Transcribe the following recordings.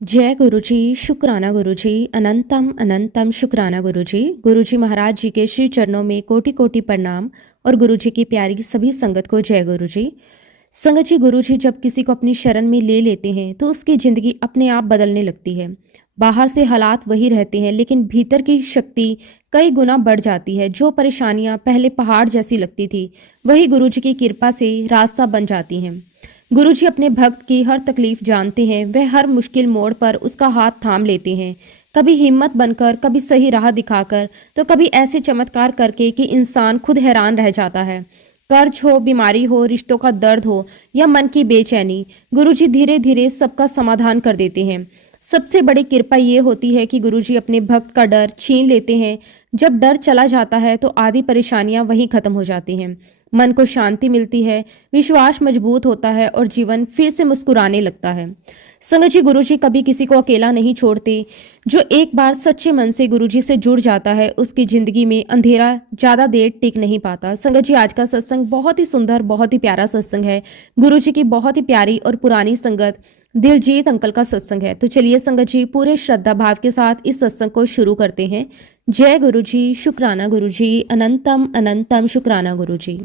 जय गुरुजी, शुक्राना गुरुजी, अनंतम अनंतम शुक्राना गुरुजी। गुरुजी महाराज जी के श्री चरणों में कोटि कोटि प्रणाम और गुरुजी की प्यारी सभी संगत को जय गुरुजी। संगत जी, गुरुजी जब किसी को अपनी शरण में ले लेते हैं तो उसकी ज़िंदगी अपने आप बदलने लगती है। बाहर से हालात वही रहते हैं लेकिन भीतर की शक्ति कई गुना बढ़ जाती है। जो परेशानियां पहले पहाड़ जैसी लगती थी वही गुरुजी की कृपा से रास्ता बन जाती हैं। गुरुजी अपने भक्त की हर तकलीफ जानते हैं। वह हर मुश्किल मोड़ पर उसका हाथ थाम लेते हैं, कभी हिम्मत बनकर, कभी सही राह दिखाकर, तो कभी ऐसे चमत्कार करके कि इंसान खुद हैरान रह जाता है। कर्ज हो, बीमारी हो, रिश्तों का दर्द हो या मन की बेचैनी, गुरुजी धीरे धीरे सबका समाधान कर देते हैं। सबसे बड़ी कृपा ये होती है कि गुरुजी अपने भक्त का डर छीन लेते हैं। जब डर चला जाता है तो आधी परेशानियां वहीं खत्म हो जाती हैं। मन को शांति मिलती है, विश्वास मजबूत होता है और जीवन फिर से मुस्कुराने लगता है। संगत जी, गुरुजी कभी किसी को अकेला नहीं छोड़ते। जो एक बार सच्चे मन से गुरुजी से जुड़ जाता है उसकी जिंदगी में अंधेरा ज़्यादा देर टिक नहीं पाता। संगत जी, आज का सत्संग बहुत ही सुंदर, बहुत ही प्यारा सत्संग है। गुरुजी की बहुत ही प्यारी और पुरानी संगत दिलजीत अंकल का सत्संग है। तो चलिए संगत जी, पूरे श्रद्धा भाव के साथ इस सत्संग को शुरू करते हैं। जय गुरुजी, शुक्राना गुरुजी, अनंतम अनंतम शुक्राना गुरुजी।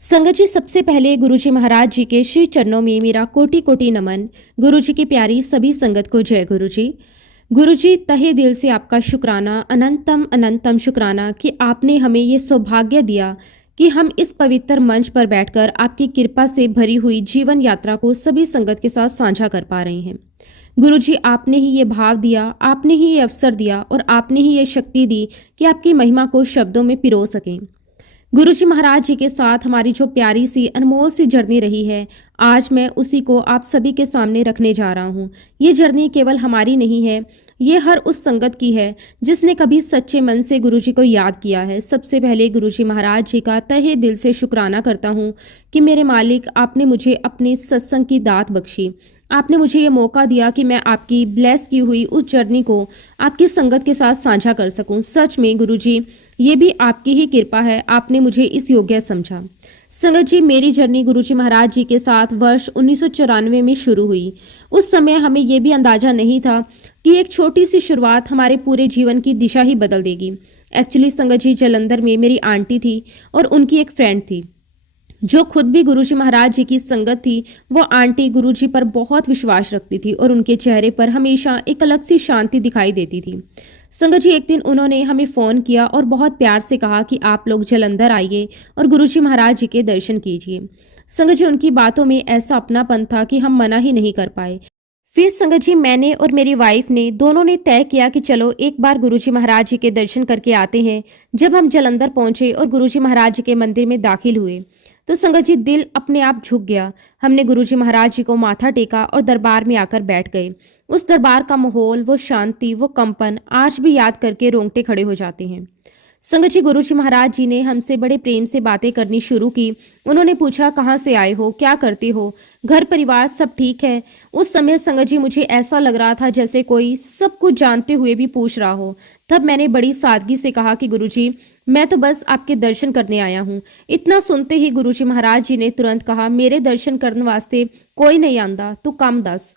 संगत जी, सबसे पहले गुरुजी महाराज जी के श्री चरणों में मेरा कोटि कोटि नमन। गुरुजी की प्यारी सभी संगत को जय गुरुजी। गुरुजी, तहे दिल से आपका शुक्राना, अनंतम अनंतम शुक्राना कि आपने हमें ये सौभाग्य दिया कि हम इस पवित्र मंच पर बैठकर आपकी कृपा से भरी हुई जीवन यात्रा को सभी संगत के साथ साझा कर पा रहे हैं। गुरुजी, आपने ही ये भाव दिया, आपने ही ये अवसर दिया और आपने ही ये शक्ति दी कि आपकी महिमा को शब्दों में पिरो सकें। गुरुजी महाराज जी के साथ हमारी जो प्यारी सी अनमोल सी जर्नी रही है, आज मैं उसी को आप सभी के सामने रखने जा रहा हूँ। ये जर्नी केवल हमारी नहीं है, ये हर उस संगत की है जिसने कभी सच्चे मन से गुरुजी को याद किया है। सबसे पहले गुरुजी महाराज जी का तहे दिल से शुक्राना करता हूँ कि मेरे मालिक, आपने मुझे अपने सत्संग की दात बख्शी। आपने मुझे ये मौका दिया कि मैं आपकी ब्लेस की हुई उस जर्नी को आपकी संगत के साथ साझा कर सकूं। सच में गुरुजी, ये भी आपकी ही कृपा है, आपने मुझे इस योग्य समझा। संगत जी, मेरी जर्नी गुरुजी महाराज जी के साथ वर्ष 1994 में शुरू हुई। उस समय हमें यह भी अंदाजा नहीं था कि एक छोटी सी शुरुआत हमारे पूरे जीवन की दिशा ही बदल देगी। एक्चुअली संगत जी, जालंधर में मेरी आंटी थी और उनकी एक फ्रेंड थी जो खुद भी गुरुजी महाराज जी की संगत थी। वो आंटी गुरुजी पर बहुत विश्वास रखती थी और उनके चेहरे पर हमेशा एक अलग सी शांति दिखाई देती थी। संगत जी, एक दिन उन्होंने हमें फ़ोन किया और बहुत प्यार से कहा कि आप लोग जालंधर आइए और गुरुजी महाराज जी के दर्शन कीजिए। संगत जी, उनकी बातों में ऐसा अपनापन था कि हम मना ही नहीं कर पाए। फिर संगत जी, मैंने और मेरी वाइफ ने दोनों ने तय किया कि चलो एक बार गुरुजी महाराज जी के दर्शन करके आते हैं। जब हम जालंधर पहुंचे और गुरुजी महाराज जी के मंदिर में दाखिल हुए तो संगत जी, दिल अपने आप झुक गया। हमने गुरुजी महाराज जी को माथा टेका और दरबार में आकर बैठ गए। उस दरबार का माहौल, वो शांति, वो कंपन आज भी याद करके रोंगटे खड़े हो जाते हैं। संगत जी, गुरुजी महाराज जी ने हमसे बड़े प्रेम से बातें करनी शुरू की। उन्होंने पूछा, कहाँ से आए हो, क्या करते हो, घर परिवार सब ठीक है। उस समय संगत जी, मुझे ऐसा लग रहा था जैसे कोई सब कुछ जानते हुए भी पूछ रहा हो। तब मैंने बड़ी सादगी से कहा कि गुरुजी, मैं तो बस आपके दर्शन करने आया हूँ। इतना सुनते ही गुरुजी महाराज जी ने तुरंत कहा, मेरे दर्शन करने वास्ते कोई नहीं आंदा, तू कम दस।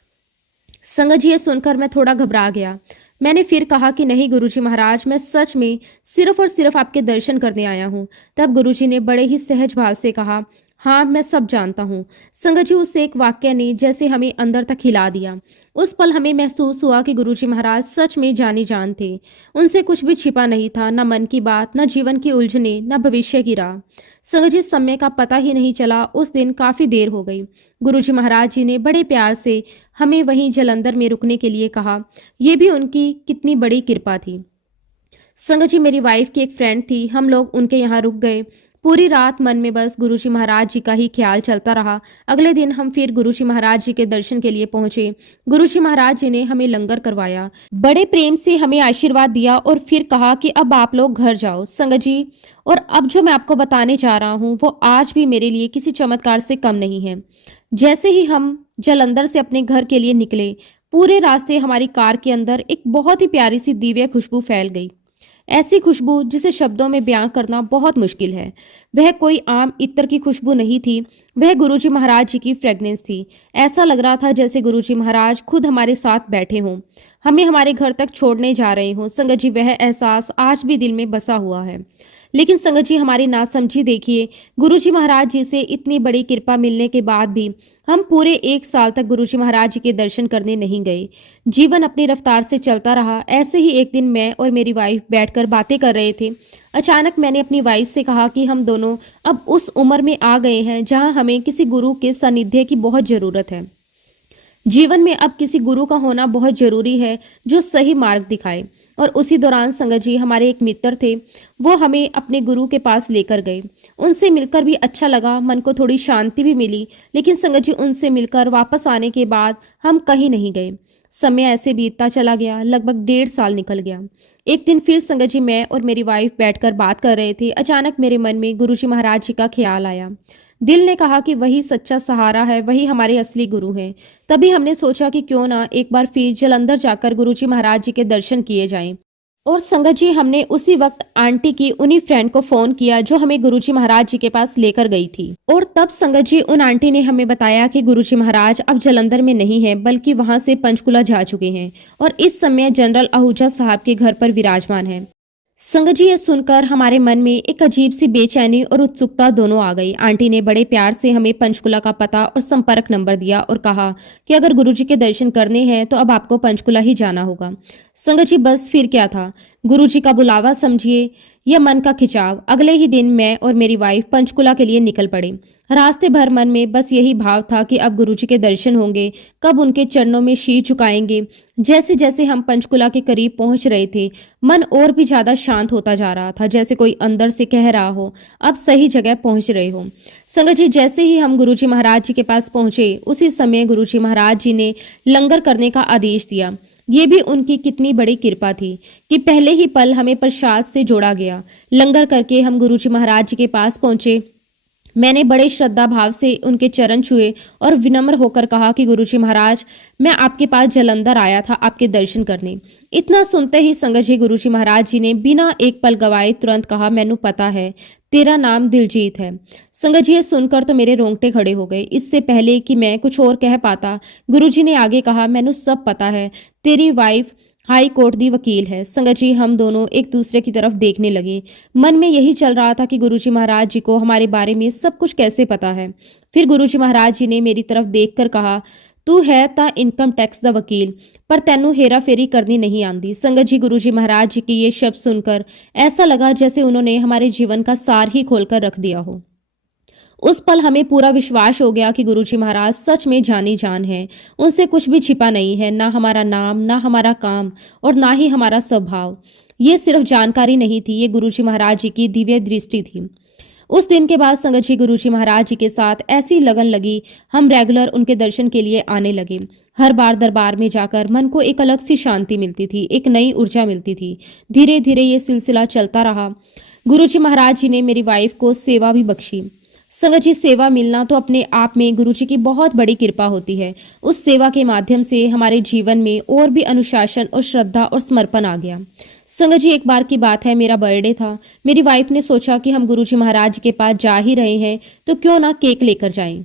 संगत जी, ये सुनकर मैं थोड़ा घबरा गया। मैंने फिर कहा कि नहीं गुरुजी महाराज, मैं सच में सिर्फ और सिर्फ आपके दर्शन करने आया हूँ। तब गुरुजी ने बड़े ही सहज भाव से कहा, हाँ मैं सब जानता हूँ। संगत जी, उस एक वाक्य ने जैसे हमें अंदर तक हिला दिया। उस पल हमें महसूस हुआ कि गुरुजी महाराज सच में जानी जान थे। उनसे कुछ भी छिपा नहीं था, न मन की बात, न जीवन की उलझने, न भविष्य की राह। संगत जी, समय का पता ही नहीं चला। उस दिन काफ़ी देर हो गई। गुरुजी महाराज जी ने बड़े प्यार से हमें वहीं जालंधर में रुकने के लिए कहा। ये भी उनकी कितनी बड़ी कृपा थी। संगत जी, मेरी वाइफ की एक फ्रेंड थी, हम लोग उनके यहाँ रुक गए। पूरी रात मन में बस गुरुजी महाराज जी का ही ख्याल चलता रहा। अगले दिन हम फिर गुरुजी महाराज जी के दर्शन के लिए पहुंचे। गुरुजी महाराज जी ने हमें लंगर करवाया, बड़े प्रेम से हमें आशीर्वाद दिया और फिर कहा कि अब आप लोग घर जाओ। संगत जी, और अब जो मैं आपको बताने जा रहा हूँ वो आज भी मेरे लिए किसी चमत्कार से कम नहीं है। जैसे ही हम जालंधर से अपने घर के लिए निकले, पूरे रास्ते हमारी कार के अंदर एक बहुत ही प्यारी सी दिव्य खुशबू फैल गई। ऐसी खुशबू जिसे शब्दों में बयां करना बहुत मुश्किल है। वह कोई आम इत्र की खुशबू नहीं थी, वह गुरुजी महाराज जी की फ्रेगनेंस थी। ऐसा लग रहा था जैसे गुरुजी महाराज खुद हमारे साथ बैठे हों, हमें हमारे घर तक छोड़ने जा रहे हों। संगत जी, वह एहसास आज भी दिल में बसा हुआ है। लेकिन संगत जी, हमारी नासमझी देखिए, गुरुजी महाराज जी से इतनी बड़ी कृपा मिलने के बाद भी हम पूरे 1 साल तक गुरुजी महाराज जी के दर्शन करने नहीं गए। जीवन अपनी रफ्तार से चलता रहा। ऐसे ही एक दिन मैं और मेरी वाइफ बैठकर बातें कर रहे थे। अचानक मैंने अपनी वाइफ से कहा कि हम दोनों अब उस उम्र में आ गए हैं जहां हमें किसी गुरु के सानिध्य की बहुत ज़रूरत है। जीवन में अब किसी गुरु का होना बहुत जरूरी है जो सही मार्ग दिखाए। और उसी दौरान संगत जी, हमारे एक मित्र थे, वो हमें अपने गुरु के पास लेकर गए। उनसे मिलकर भी अच्छा लगा, मन को थोड़ी शांति भी मिली। लेकिन संगत जी, उनसे मिलकर वापस आने के बाद हम कहीं नहीं गए। समय ऐसे बीतता चला गया, लगभग 1.5 साल निकल गया। एक दिन फिर संगत जी, मैं और मेरी वाइफ बैठकर बात कर रहे थे। अचानक मेरे मन में गुरुजी महाराज जी का ख्याल आया। दिल ने कहा कि वही सच्चा सहारा है, वही हमारे असली गुरु हैं। तभी हमने सोचा कि क्यों ना एक बार फिर जलंधर जाकर गुरुजी महाराज जी के दर्शन किए जाएं। और संगत जी, हमने उसी वक्त आंटी की उन्हीं फ्रेंड को फोन किया जो हमें गुरुजी महाराज जी के पास लेकर गई थी। और तब संगत जी, उन आंटी ने हमें बताया कि गुरुजी महाराज अब जलंधर में नहीं है, बल्कि वहां से पंचकुला जा चुके हैं और इस समय जनरल आहूजा साहब के घर पर विराजमान है। संगत जी, ये सुनकर हमारे मन में एक अजीब सी बेचैनी और उत्सुकता दोनों आ गई। आंटी ने बड़े प्यार से हमें पंचकुला का पता और संपर्क नंबर दिया और कहा कि अगर गुरुजी के दर्शन करने हैं तो अब आपको पंचकुला ही जाना होगा। संगत जी, बस फिर क्या था, गुरुजी का बुलावा समझिए या मन का खिंचाव। अगले ही दिन मैं और मेरी वाइफ पंचकुला के लिए निकल पड़े। रास्ते भर मन में बस यही भाव था कि अब गुरुजी के दर्शन होंगे, कब उनके चरणों में शीश झुकाएंगे। जैसे जैसे हम पंचकुला के करीब पहुंच रहे थे, मन और भी ज्यादा शांत होता जा रहा था, जैसे कोई अंदर से कह रहा हो अब सही जगह पहुंच रहे हो। संगत जी, जैसे ही हम गुरुजी महाराज जी के पास पहुंचे, उसी समय गुरुजी महाराज जी ने लंगर करने का आदेश दिया। ये भी उनकी कितनी बड़ी कृपा थी कि पहले ही पल हमें प्रसाद से जोड़ा गया। लंगर करके हम गुरुजी महाराज जी के पास पहुंचे। मैंने बड़े श्रद्धा भाव से उनके चरण छुए और विनम्र होकर कहा कि गुरुजी महाराज, मैं आपके पास जलंधर आया था आपके दर्शन करने। इतना सुनते ही संगत जी, गुरुजी महाराज जी ने बिना एक पल गवाए तुरंत कहा, मैनू पता है तेरा नाम दिलजीत है। संगत जी, ये सुनकर तो मेरे रोंगटे खड़े हो गए। इससे पहले कि मैं कुछ और कह पाता, गुरुजी ने आगे कहा, मैनू सब पता है, तेरी वाइफ हाई कोर्ट दी वकील है। संगत जी, हम दोनों एक दूसरे की तरफ देखने लगे। मन में यही चल रहा था कि गुरुजी महाराज जी को हमारे बारे में सब कुछ कैसे पता है। फिर गुरुजी महाराज जी ने मेरी तरफ देखकर कहा, तू है ता इनकम टैक्स दा वकील, पर तैनू हेरा फेरी करनी नहीं आंदी। संगत जी, गुरुजी महाराज जी की ये शब्द सुनकर ऐसा लगा जैसे उन्होंने हमारे जीवन का सार ही खोलकर रख दिया हो। उस पल हमें पूरा विश्वास हो गया कि गुरुजी महाराज सच में जानी जान है। उनसे कुछ भी छिपा नहीं है, ना हमारा नाम, ना हमारा काम और ना ही हमारा स्वभाव। ये सिर्फ जानकारी नहीं थी, ये गुरुजी महाराज जी की दिव्य दृष्टि थी। उस दिन के बाद संगत जी, गुरुजी महाराज जी के साथ ऐसी लगन लगी, हम रेगुलर उनके दर्शन के लिए आने लगे। हर बार दरबार में जाकर मन को एक अलग सी शांति मिलती थी, एक नई ऊर्जा मिलती थी। धीरे धीरे ये सिलसिला चलता रहा। गुरुजी महाराज जी ने मेरी वाइफ को सेवा भी बख्शी। संगत जी, सेवा मिलना तो अपने आप में गुरुजी की बहुत बड़ी कृपा होती है। उस सेवा के माध्यम से हमारे जीवन में और भी अनुशासन और श्रद्धा और समर्पण आ गया। संगत जी, एक बार की बात है, मेरा बर्थडे था। मेरी वाइफ ने सोचा कि हम गुरुजी महाराज के पास जा ही रहे हैं तो क्यों ना केक लेकर जाएं।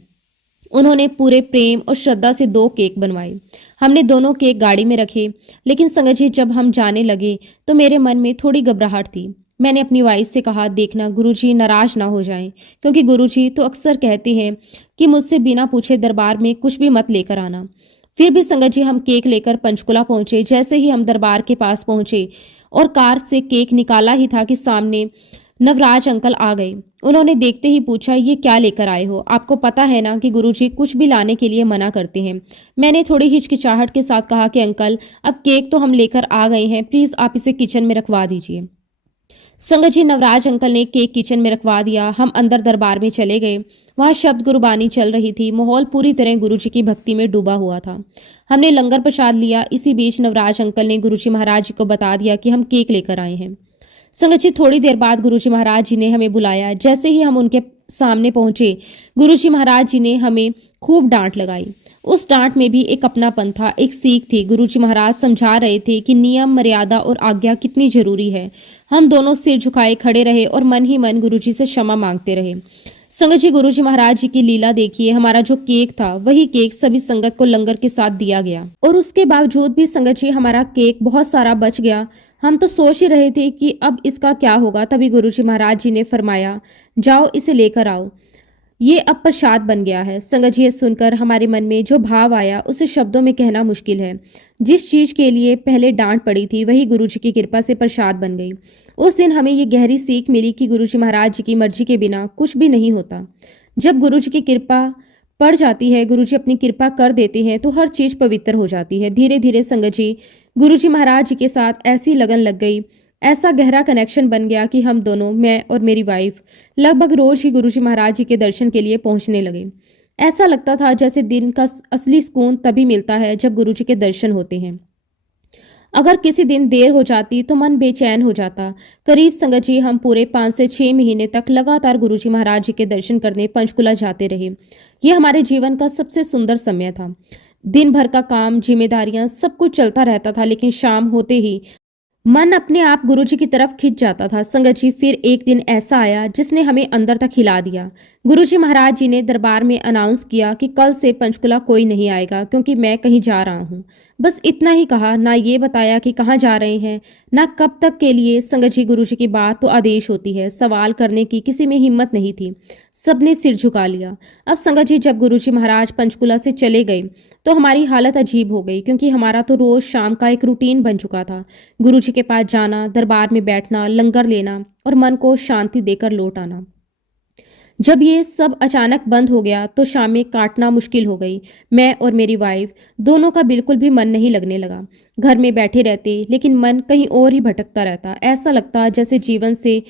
उन्होंने पूरे प्रेम और श्रद्धा से 2 केक बनवाए। हमने दोनों केक गाड़ी में रखे। लेकिन संगत जी, जब हम जाने लगे तो मेरे मन में थोड़ी घबराहट थी। मैंने अपनी वाइफ से कहा, देखना गुरुजी नाराज ना हो जाएं, क्योंकि गुरुजी तो अक्सर कहते हैं कि मुझसे बिना पूछे दरबार में कुछ भी मत लेकर आना। फिर भी संगत जी, हम केक लेकर पंचकुला पहुंचे। जैसे ही हम दरबार के पास पहुंचे और कार से केक निकाला ही था कि सामने नवराज अंकल आ गए। उन्होंने देखते ही पूछा, ये क्या लेकर आए हो? आपको पता है ना कि गुरुजी कुछ भी लाने के लिए मना करते हैं। मैंने थोड़ी हिचकिचाहट के साथ कहा कि अंकल, अब केक तो हम लेकर आ गए हैं, प्लीज आप इसे किचन में रखवा दीजिए। संगत जी, नवराज अंकल ने केक किचन में रखवा दिया। हम अंदर दरबार में चले गए। वहां शब्द गुरुबानी चल रही थी। माहौल पूरी तरह गुरुजी की भक्ति में डूबा हुआ था। हमने लंगर प्रसाद लिया। इसी बीच नवराज अंकल ने गुरुजी महाराज जी को बता दिया कि हम केक लेकर आए हैं। संगत जी, थोड़ी देर बाद गुरुजी महाराज जी ने हमें बुलाया। जैसे ही हम उनके सामने पहुंचे, गुरुजी महाराज जी ने हमें खूब डांट लगाई। उस डांट में भी एक अपनापन था, एक सीख थी। गुरुजी महाराज समझा रहे थे कि नियम, मर्यादा और आज्ञा कितनी जरूरी है। हम दोनों सिर झुकाए खड़े रहे और मन ही मन गुरुजी से क्षमा मांगते रहे। संगत जी, गुरुजी महाराज जी की लीला देखिए, हमारा जो केक था वही केक सभी संगत को लंगर के साथ दिया गया और उसके बावजूद भी संगत जी हमारा केक बहुत सारा बच गया। हम तो सोच ही रहे थे कि अब इसका क्या होगा, तभी गुरुजी महाराज जी ने फरमाया, जाओ इसे लेकर आओ, ये अब प्रसाद बन गया है। संगत जी, ये सुनकर हमारे मन में जो भाव आया उसे शब्दों में कहना मुश्किल है। जिस चीज के लिए पहले डांट पड़ी थी वही गुरुजी की कृपा से प्रसाद बन गई। उस दिन हमें ये गहरी सीख मिली कि गुरुजी महाराज जी की मर्जी के बिना कुछ भी नहीं होता। जब गुरुजी की कृपा पड़ जाती है, गुरुजी अपनी कृपा कर देते हैं तो हर चीज पवित्र हो जाती है। धीरे धीरे संगत जी गुरुजी महाराज जी के साथ ऐसी लगन लग गई, ऐसा गहरा कनेक्शन बन गया कि हम दोनों, मैं और मेरी वाइफ, लगभग रोज ही गुरुजी महाराज जी के दर्शन के लिए पहुंचने लगे। ऐसा लगता था जैसे दिन का असली सुकून तभी मिलता है जब गुरुजी के दर्शन होते हैं। अगर किसी दिन देर हो जाती तो मन बेचैन हो जाता। करीब संगत जी हम पूरे 5 से 6 महीने तक लगातार गुरुजी महाराज जी के दर्शन करने पंचकुला जाते रहे। ये हमारे जीवन का सबसे सुंदर समय था। दिन भर का काम, जिम्मेदारियां, सब कुछ चलता रहता था, लेकिन शाम होते ही मन अपने आप गुरुजी की तरफ खिंच जाता था। संगत जी, फिर एक दिन ऐसा आया जिसने हमें अंदर तक हिला दिया। गुरुजी महाराज जी ने दरबार में अनाउंस किया कि कल से पंचकुला कोई नहीं आएगा क्योंकि मैं कहीं जा रहा हूँ। बस इतना ही कहा, ना ये बताया कि कहाँ जा रहे हैं, ना कब तक के लिए। संगत जी, गुरुजी की बात तो आदेश होती है, सवाल करने की किसी में हिम्मत नहीं थी। सबने सिर झुका लिया। अब संगत जी, जब गुरुजी महाराज पंचकुला से चले गए तो हमारी हालत अजीब हो गई, क्योंकि हमारा तो रोज शाम का एक रूटीन बन चुका था। गुरुजी के पास जाना, दरबार में बैठना, लंगर लेना और मन को शांति देकर लौट आना। जब ये सब अचानक बंद हो गया तो शामें काटना मुश्किल हो गई। मैं और मेरी वाइफ दोनों का बिल्कुल भी मन नहीं लगने लगा। घर में बैठे रहते लेकिन मन कहीं और ही भटकता रहता। ऐसा लगता जैसे जीवन से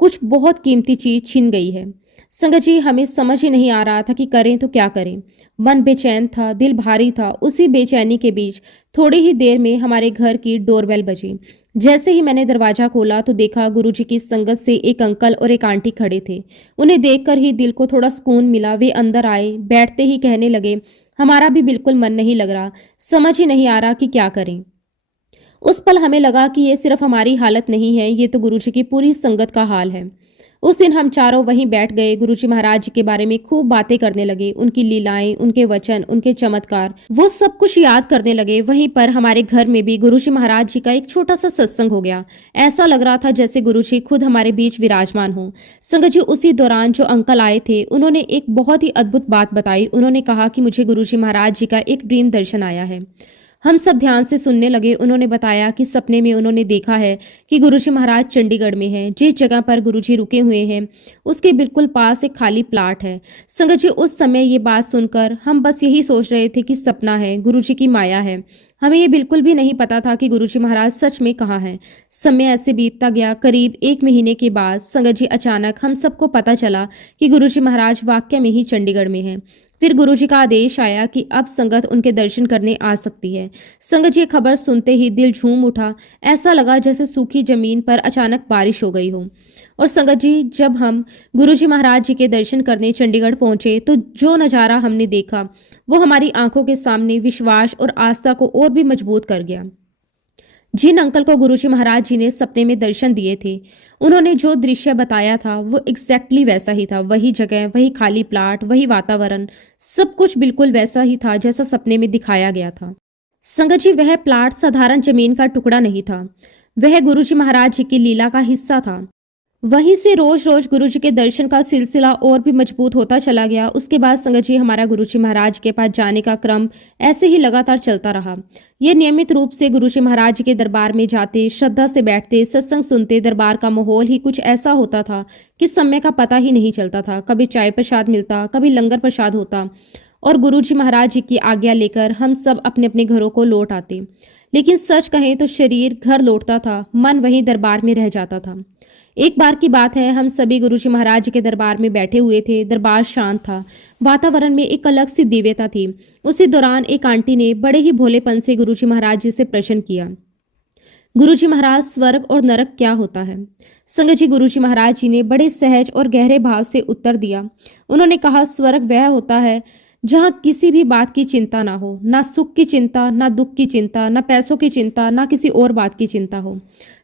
कुछ बहुत कीमती चीज छिन गई है। संगत जी, हमें समझ ही नहीं आ रहा था कि करें तो क्या करें। मन बेचैन था, दिल भारी था। उसी बेचैनी के बीच थोड़ी ही देर में हमारे घर की डोरबेल बजी। जैसे ही मैंने दरवाजा खोला तो देखा गुरुजी की संगत से एक अंकल और एक आंटी खड़े थे। उन्हें देखकर ही दिल को थोड़ा सुकून मिला। वे अंदर आए, बैठते ही कहने लगे, हमारा भी बिल्कुल मन नहीं लग रहा, समझ ही नहीं आ रहा कि क्या करें। उस पल हमें लगा कि ये सिर्फ हमारी हालत नहीं है, ये तो गुरुजी की पूरी संगत का हाल है। उस दिन हम चारों वहीं बैठ गए। गुरुजी महाराज जी के बारे में खूब बातें करने लगे। उनकी लीलाएं, उनके वचन, उनके चमत्कार, वो सब कुछ याद करने लगे। वहीं पर हमारे घर में भी गुरुजी महाराज जी का एक छोटा सा सत्संग हो गया। ऐसा लग रहा था जैसे गुरुजी खुद हमारे बीच विराजमान हो। संगत जी, उसी दौरान जो अंकल आए थे उन्होंने एक बहुत ही अद्भुत बात बताई। उन्होंने कहा कि मुझे गुरुजी महाराज जी का एक ड्रीम दर्शन आया है। हम सब ध्यान से सुनने लगे। उन्होंने बताया कि सपने में उन्होंने देखा है कि गुरुजी महाराज चंडीगढ़ में हैं। जिस जगह पर गुरुजी रुके हुए हैं उसके बिल्कुल पास एक खाली प्लाट है। संगत जी, उस समय ये बात सुनकर हम बस यही सोच रहे थे कि सपना है, गुरुजी की माया है। हमें ये बिल्कुल भी नहीं पता था कि गुरुजी महाराज सच में कहाँ हैं। समय ऐसे बीतता गया। करीब 1 महीने के बाद संगत जी, अचानक हम सबको पता चला कि गुरुजी महाराज वाकई में ही चंडीगढ़ में हैं। फिर गुरुजी का आदेश आया कि अब संगत उनके दर्शन करने आ सकती है। संगत जी, खबर सुनते ही दिल झूम उठा। ऐसा लगा जैसे सूखी जमीन पर अचानक बारिश हो गई हो। और संगत जी, जब हम गुरुजी महाराज जी के दर्शन करने चंडीगढ़ पहुंचे तो जो नज़ारा हमने देखा वो हमारी आंखों के सामने विश्वास और आस्था को और भी मजबूत कर गया। जिन अंकल को गुरुजी महाराज जी ने सपने में दर्शन दिए थे, उन्होंने जो दृश्य बताया था वो एग्जैक्टली वैसा ही था। वही जगह, वही खाली प्लाट, वही वातावरण, सब कुछ बिल्कुल वैसा ही था जैसा सपने में दिखाया गया था। संगत जी, वह प्लाट साधारण जमीन का टुकड़ा नहीं था, वह गुरुजी महाराज जी की लीला का हिस्सा था। वहीं से रोज रोज गुरुजी के दर्शन का सिलसिला और भी मजबूत होता चला गया। उसके बाद संगत जी, हमारा गुरुजी महाराज के पास जाने का क्रम ऐसे ही लगातार चलता रहा। ये नियमित रूप से गुरुजी महाराज के दरबार में जाते, श्रद्धा से बैठते, सत्संग सुनते। दरबार का माहौल ही कुछ ऐसा होता था कि समय का पता ही नहीं चलता था। कभी चाय प्रसाद मिलता, कभी लंगर प्रसाद होता और गुरुजी महाराज जी की आज्ञा लेकर हम सब अपने अपने घरों को लौट आते। लेकिन सच कहें तो शरीर घर लौटता था, मन वहीं दरबार में रह जाता था। एक बार की बात है, हम सभी गुरुजी महाराज के दरबार में बैठे हुए थे। दरबार शांत था, वातावरण में एक अलग सी दिव्यता थी। उसी दौरान एक आंटी ने बड़े ही भोलेपन से गुरुजी महाराज जी से प्रश्न किया, गुरुजी महाराज, स्वर्ग और नरक क्या होता है? संगत जी, गुरुजी महाराज जी ने बड़े सहज और गहरे भाव से उत्तर दिया। उन्होंने कहा, स्वर्ग वह होता है जहाँ किसी भी बात की चिंता ना हो, ना सुख की चिंता, ना दुख की चिंता, ना पैसों की चिंता, ना किसी और बात की चिंता हो।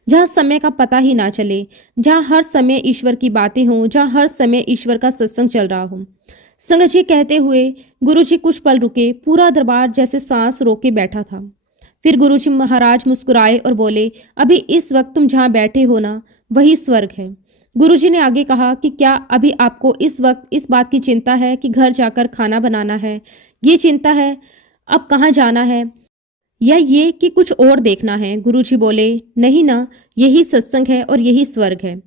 जहाँ समय का पता ही ना चले, जहाँ हर समय ईश्वर की बातें हों, जहाँ हर समय ईश्वर का सत्संग चल रहा हो। संगत जी कहते हुए गुरुजी कुछ पल रुके, पूरा दरबार जैसे सांस रोक के बैठा था। फिर गुरुजी महाराज मुस्कुराए और बोले, अभी इस वक्त तुम जहाँ बैठे हो ना, वही स्वर्ग है। गुरुजी ने आगे कहा कि क्या अभी आपको इस वक्त इस बात की चिंता है कि घर जाकर खाना बनाना है, ये चिंता है अब कहाँ जाना है, या ये कि कुछ और देखना है? गुरुजी बोले, नहीं ना, यही सत्संग है और यही स्वर्ग है।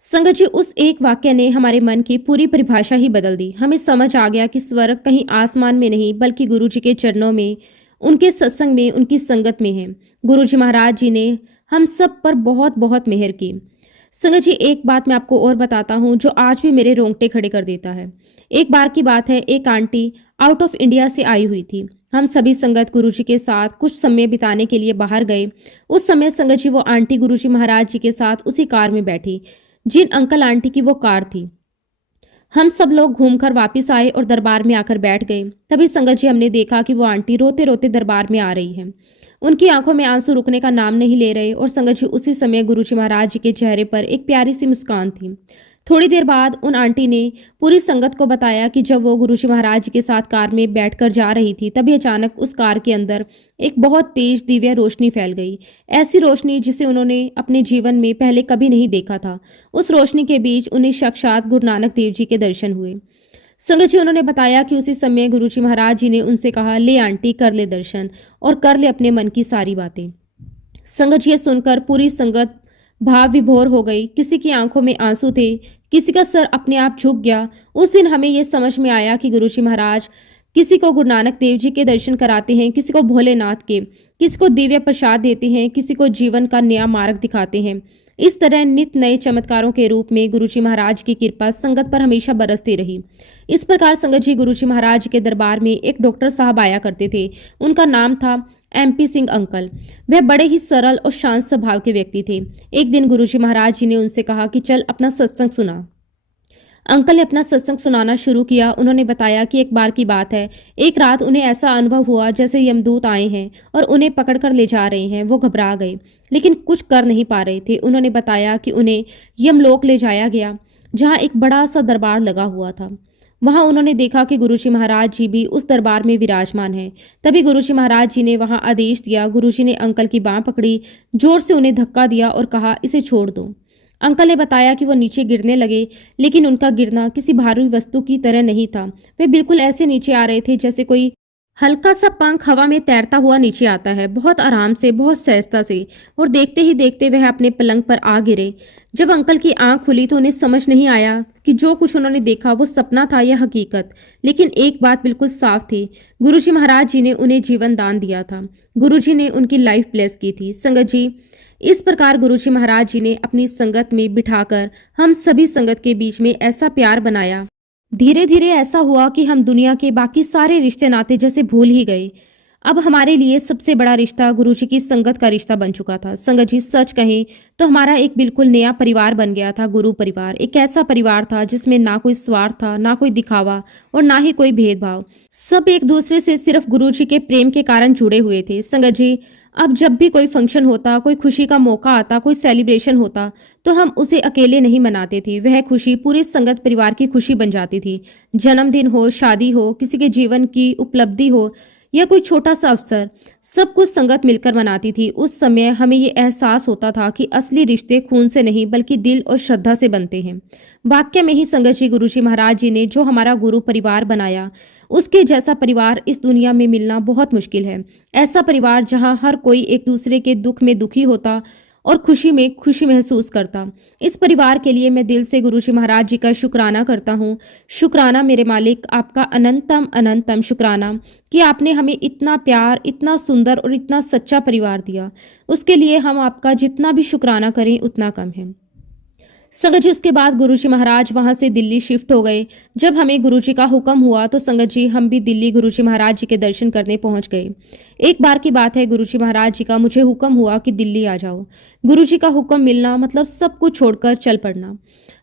संगत जी, उस एक वाक्य ने हमारे मन की पूरी परिभाषा ही बदल दी। हमें समझ आ गया कि स्वर्ग कहीं आसमान में नहीं, बल्कि गुरुजी के चरणों में, उनके सत्संग में, उनकी संगत में है। गुरुजी महाराज जी ने हम सब पर बहुत बहुत मेहर की। संगत जी, एक बात मैं आपको और बताता हूँ जो आज भी मेरे रोंगटे खड़े कर देता है। एक बार की बात है, एक आंटी आउट ऑफ इंडिया से आई हुई थी। हम सभी संगत गुरुजी के साथ कुछ समय बिताने के लिए बाहर गए। उस समय संगत जी, वो आंटी गुरुजी महाराज जी के साथ उसी कार में बैठी जिन अंकल आंटी की वो कार थी। हम सब लोग घूमकर वापस आए और दरबार में आकर बैठ गए। तभी संगत जी, हमने देखा कि वो आंटी रोते रोते दरबार में आ रही है। उनकी आंखों में आंसू रुकने का नाम नहीं ले रहे और संगत जी, उसी समय गुरुजी महाराज जी के चेहरे पर एक प्यारी सी मुस्कान थी। थोड़ी देर बाद उन आंटी ने पूरी संगत को बताया कि जब वो गुरुजी महाराज जी के साथ कार में बैठकर जा रही थी, तभी अचानक उस कार के अंदर एक बहुत तेज दिव्य रोशनी फैल गई। ऐसी रोशनी जिसे उन्होंने अपने जीवन में पहले कभी नहीं देखा था। उस रोशनी के बीच उन्हें साक्षात गुरु नानक देव जी के दर्शन हुए। संगत जी, उन्होंने बताया कि उसी समय गुरुजी महाराज जी ने उनसे कहा, ले आंटी, कर ले दर्शन और कर ले अपने मन की सारी बातें। संगत जी, ये सुनकर पूरी संगत भाव विभोर हो गई। किसी की आंखों में आंसू थे, किसी का सर अपने आप झुक गया। उस दिन हमें यह समझ में आया कि गुरुजी महाराज किसी को गुरु नानक देव जी के दर्शन कराते हैं, किसी को भोलेनाथ के, किसी को दिव्य प्रसाद देते हैं, किसी को जीवन का नया मार्ग दिखाते हैं। इस तरह नित नए चमत्कारों के रूप में गुरुजी महाराज की कृपा संगत पर हमेशा बरसती रही। इस प्रकार संगत जी, गुरुजी महाराज के दरबार में एक डॉक्टर साहब आया करते थे। उनका नाम था MP सिंह अंकल। वह बड़े ही सरल और शांत स्वभाव के व्यक्ति थे। एक दिन गुरुजी महाराज जी ने उनसे कहा कि चल अपना सत्संग सुना। अंकल ने अपना सत्संग सुनाना शुरू किया। उन्होंने बताया कि एक बार की बात है, एक रात उन्हें ऐसा अनुभव हुआ जैसे यमदूत आए हैं और उन्हें पकड़कर ले जा रहे हैं। वो घबरा गए, लेकिन कुछ कर नहीं पा रहे थे। उन्होंने बताया कि उन्हें यमलोक ले जाया गया, जहाँ एक बड़ा सा दरबार लगा हुआ था। वहां उन्होंने देखा कि गुरुजी महाराज जी भी उस दरबार में विराजमान हैं। तभी गुरुजी महाराज जी ने वहां आदेश दिया। गुरुजी ने अंकल की बांह पकड़ी, जोर से उन्हें धक्का दिया और कहा, इसे छोड़ दो। अंकल ने बताया कि वो नीचे गिरने लगे, लेकिन उनका गिरना किसी भारी वस्तु की तरह नहीं था। वे बिल्कुल ऐसे नीचे आ रहे थे जैसे कोई हल्का सा पंख हवा में तैरता हुआ नीचे आता है, बहुत आराम से, बहुत सहजता से। और देखते ही देखते वह अपने पलंग पर आ गिरे। जब अंकल की आंख खुली तो उन्हें समझ नहीं आया कि जो कुछ उन्होंने देखा वो सपना था या हकीकत। लेकिन एक बात बिल्कुल साफ थी, गुरुजी महाराज जी ने उन्हें जीवन दान दिया था। गुरुजी ने उनकी लाइफ ब्लेस की थी। संगत जी, इस प्रकार गुरुजी महाराज जी ने अपनी संगत में बिठाकर हम सभी संगत के बीच में ऐसा प्यार बनाया। धीरे धीरे ऐसा हुआ कि हम दुनिया के बाकी सारे रिश्ते नाते जैसे भूल ही गए। अब हमारे लिए सबसे बड़ा रिश्ता गुरुजी की संगत का रिश्ता बन चुका था। संगत जी, सच कहें तो हमारा एक बिल्कुल नया परिवार बन गया था, गुरु परिवार। एक ऐसा परिवार था जिसमें ना कोई स्वार्थ था, ना कोई दिखावा और ना ही कोई भेदभाव। सब एक दूसरे से सिर्फ गुरुजी के प्रेम के कारण जुड़े हुए थे। संगत जी, अब जब भी कोई फंक्शन होता, कोई खुशी का मौका आता, कोई सेलिब्रेशन होता, तो हम उसे अकेले नहीं मनाते थे। वह खुशी पूरे संगत परिवार की खुशी बन जाती थी। जन्मदिन हो, शादी हो, किसी के जीवन की उपलब्धि हो या कोई छोटा सा अवसर, सब कुछ संगत मिलकर मनाती थी। उस समय हमें ये एहसास होता था कि असली रिश्ते खून से नहीं बल्कि दिल और श्रद्धा से बनते हैं। वाक्य में ही संगत जी, गुरुजी महाराज जी ने जो हमारा गुरु परिवार बनाया, उसके जैसा परिवार इस दुनिया में मिलना बहुत मुश्किल है। ऐसा परिवार जहाँ हर कोई एक दूसरे के दुख में दुखी होता और खुशी में खुशी महसूस करता। इस परिवार के लिए मैं दिल से गुरुजी महाराज जी का शुक्राना करता हूँ। शुक्राना मेरे मालिक, आपका अनंतम अनंतम शुक्राना कि आपने हमें इतना प्यार, इतना सुंदर और इतना सच्चा परिवार दिया। उसके लिए हम आपका जितना भी शुक्राना करें उतना कम है। संगत जी, उसके बाद गुरुजी महाराज वहां से दिल्ली शिफ्ट हो गए। जब हमें गुरुजी का हुक्म हुआ तो संगत जी, हम भी दिल्ली गुरुजी महाराज जी के दर्शन करने पहुंच गए। एक बार की बात है, गुरुजी महाराज जी का मुझे हुक्म हुआ कि दिल्ली आ जाओ। गुरुजी का हुक्म मिलना मतलब सब कुछ छोड़कर चल पड़ना।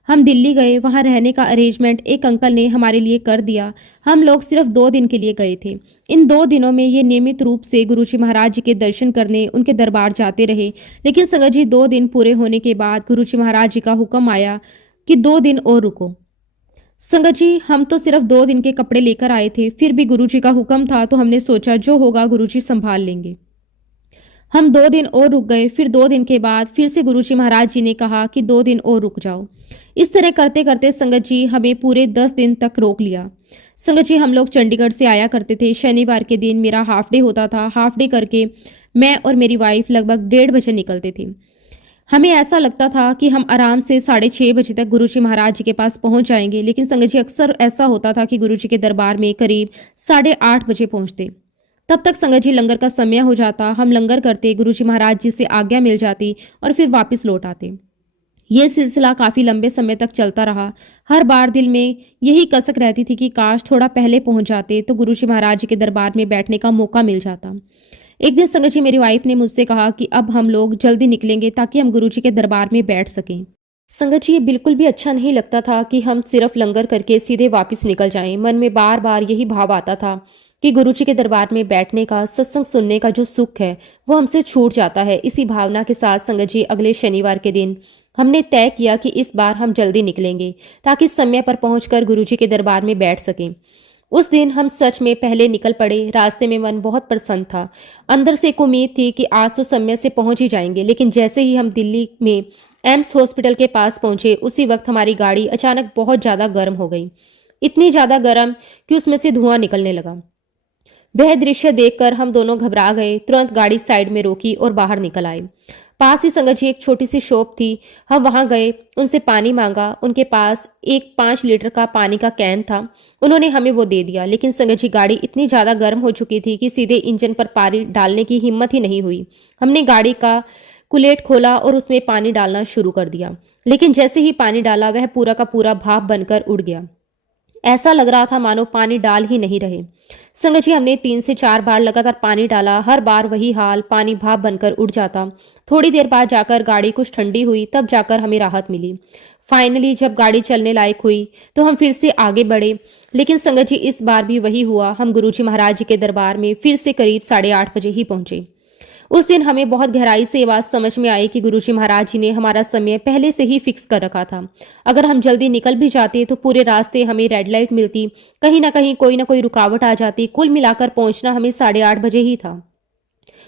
हम दिल्ली गए, वहाँ रहने का अरेंजमेंट एक अंकल ने हमारे लिए कर दिया। हम लोग सिर्फ 2 दिन के लिए गए थे। इन 2 दिनों में ये नियमित रूप से गुरुजी महाराज जी के दर्शन करने, उनके दरबार जाते रहे। लेकिन संगत जी 2 दिन पूरे होने के बाद गुरुजी महाराज जी का हुक्म आया कि 2 दिन और रुको। संगत जी हम तो सिर्फ 2 दिन के कपड़े लेकर आए थे, फिर भी गुरुजी का हुक्म था तो हमने सोचा जो होगा गुरुजी संभाल लेंगे। हम 2 दिन और रुक गए। फिर 2 दिन के बाद फिर से गुरुजी महाराज जी ने कहा कि 2 दिन और रुक जाओ। इस तरह करते करते संगत जी हमें पूरे 10 दिन तक रोक लिया। संगत जी हम लोग चंडीगढ़ से आया करते थे। शनिवार के दिन मेरा हाफ डे होता था। हाफ डे करके मैं और मेरी वाइफ लगभग 1:30 बजे निकलते थे। हमें ऐसा लगता था कि हम आराम से 6:30 बजे तक गुरुजी महाराज जी के पास पहुंच जाएंगे, लेकिन संगत जी अक्सर ऐसा होता था कि गुरुजी के दरबार में करीब 8:30 बजे पहुंचते। तब तक संगत जी लंगर का समय हो जाता। हम लंगर करते, गुरुजी महाराज जी से आज्ञा मिल जाती और फिर वापस लौट आते। ये सिलसिला काफ़ी लंबे समय तक चलता रहा। हर बार दिल में यही कसक रहती थी कि काश थोड़ा पहले पहुंच जाते तो गुरुजी महाराज जी के दरबार में बैठने का मौका मिल जाता। एक दिन संगत जी मेरी वाइफ ने मुझसे कहा कि अब हम लोग जल्दी निकलेंगे ताकि हम गुरुजी के दरबार में बैठ सकें। संगत जी ये बिल्कुल भी अच्छा नहीं लगता था कि हम सिर्फ लंगर करके सीधे वापस निकल जाएं। मन में बार बार यही भाव आता था कि गुरुजी के दरबार में बैठने का, सत्संग सुनने का जो सुख है वो हमसे छूट जाता है। इसी भावना के साथ संगत जी अगले शनिवार के दिन हमने तय किया कि इस बार हम जल्दी निकलेंगे ताकि समय पर पहुंचकर गुरुजी के दरबार में बैठ सकें। उस दिन हम सच में पहले निकल पड़े। रास्ते में मन बहुत प्रसन्न था। अंदर से एक उम्मीद थी कि आज तो समय से पहुंच ही जाएंगे, लेकिन जैसे ही हम दिल्ली में एम्स हॉस्पिटल के पास पहुंचे उसी वक्त हमारी गाड़ी अचानक बहुत ज़्यादा गर्म हो गई। इतनी ज़्यादा गर्म कि उसमें से धुआं निकलने लगा। वह दृश्य देखकर हम दोनों घबरा गए। तुरंत गाड़ी साइड में रोकी और बाहर निकल आए। पास ही संगत जी एक छोटी सी शॉप थी। हम वहां गए, उनसे पानी मांगा। उनके पास एक 5 लीटर का पानी का कैन था। उन्होंने हमें वो दे दिया। लेकिन संगत जी गाड़ी इतनी ज़्यादा गर्म हो चुकी थी कि सीधे इंजन पर पानी डालने की हिम्मत ही नहीं हुई। हमने गाड़ी का कुलेट खोला और उसमें पानी डालना शुरू कर दिया। लेकिन जैसे ही पानी डाला वह पूरा का पूरा भाप बनकर उड़ गया। ऐसा लग रहा था मानो पानी डाल ही नहीं रहे। संगत जी हमने 3 से 4 बार लगातार पानी डाला। हर बार वही हाल, पानी भाप बनकर उड़ जाता। थोड़ी देर बाद जाकर गाड़ी कुछ ठंडी हुई, तब जाकर हमें राहत मिली। फाइनली जब गाड़ी चलने लायक हुई तो हम फिर से आगे बढ़े। लेकिन संगत जी इस बार भी वही हुआ। हम गुरुजी महाराज जी के दरबार में फिर से करीब 8:30 बजे ही पहुंचे। उस दिन हमें बहुत गहराई से ये बात समझ में आई कि गुरुजी महाराज जी ने हमारा समय पहले से ही फिक्स कर रखा था। अगर हम जल्दी निकल भी जाते तो पूरे रास्ते हमें रेड लाइट मिलती, कहीं ना कोई रुकावट आ जाती। कुल मिलाकर पहुंचना हमें 8:30 बजे ही था।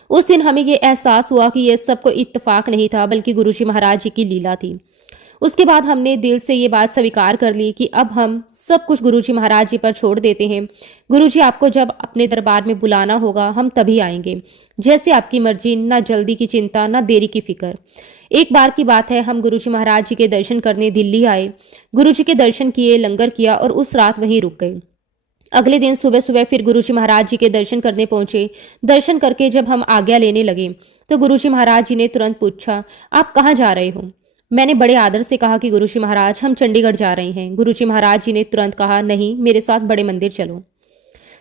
उस दिन हमें ये एहसास हुआ कि यह सब कोई इत्तेफाक नहीं था, बल्कि गुरुजी महाराज जी की लीला थी। उसके बाद हमने दिल से ये बात स्वीकार कर ली कि अब हम सब कुछ गुरुजी महाराज जी पर छोड़ देते हैं। गुरुजी आपको जब अपने दरबार में बुलाना होगा हम तभी आएंगे। जैसे आपकी मर्जी, ना जल्दी की चिंता, ना देरी की फिक्र। एक बार की बात है, हम गुरुजी महाराज जी के दर्शन करने दिल्ली आए। गुरुजी के दर्शन किए, लंगर किया और उस रात वहीं रुक गए। अगले दिन सुबह सुबह फिर गुरुजी महाराज जी के दर्शन करने पहुंचे। दर्शन करके जब हम आज्ञा लेने लगे तो गुरुजी महाराज जी ने तुरंत पूछा, आप कहाँ जा रहे हो? मैंने बड़े आदर से कहा कि गुरुजी महाराज हम चंडीगढ़ जा रहे हैं। गुरुजी महाराज जी ने तुरंत कहा, नहीं, मेरे साथ बड़े मंदिर चलो।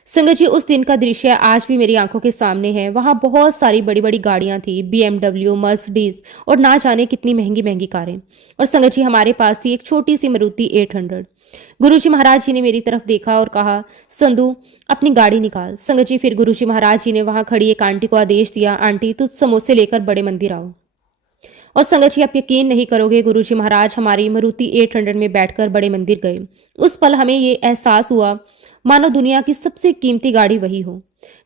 संगत जी उस दिन का दृश्य आज भी मेरी आंखों के सामने है। वहां बहुत सारी बड़ी बड़ी गाड़ियां थी, BMW, मर्सिडीज और ना जाने कितनी महंगी महंगी कारें। और संगत जी हमारे पास थी एक छोटी सी मारुति 800। गुरुजी महाराज जी ने मेरी तरफ देखा और कहा, संधू अपनी गाड़ी निकाल। संगत जी फिर गुरुजी महाराज जी ने वहां खड़ी एक आंटी को आदेश दिया, आंटी तुझ समोसे लेकर बड़े मंदिर आओ। और संगत जी आप यकीन नहीं करोगे, गुरुजी महाराज हमारी मारुति 800 में बैठकर बड़े मंदिर गए। उस पल हमें ये एहसास हुआ मानो दुनिया की सबसे कीमती गाड़ी वही हो।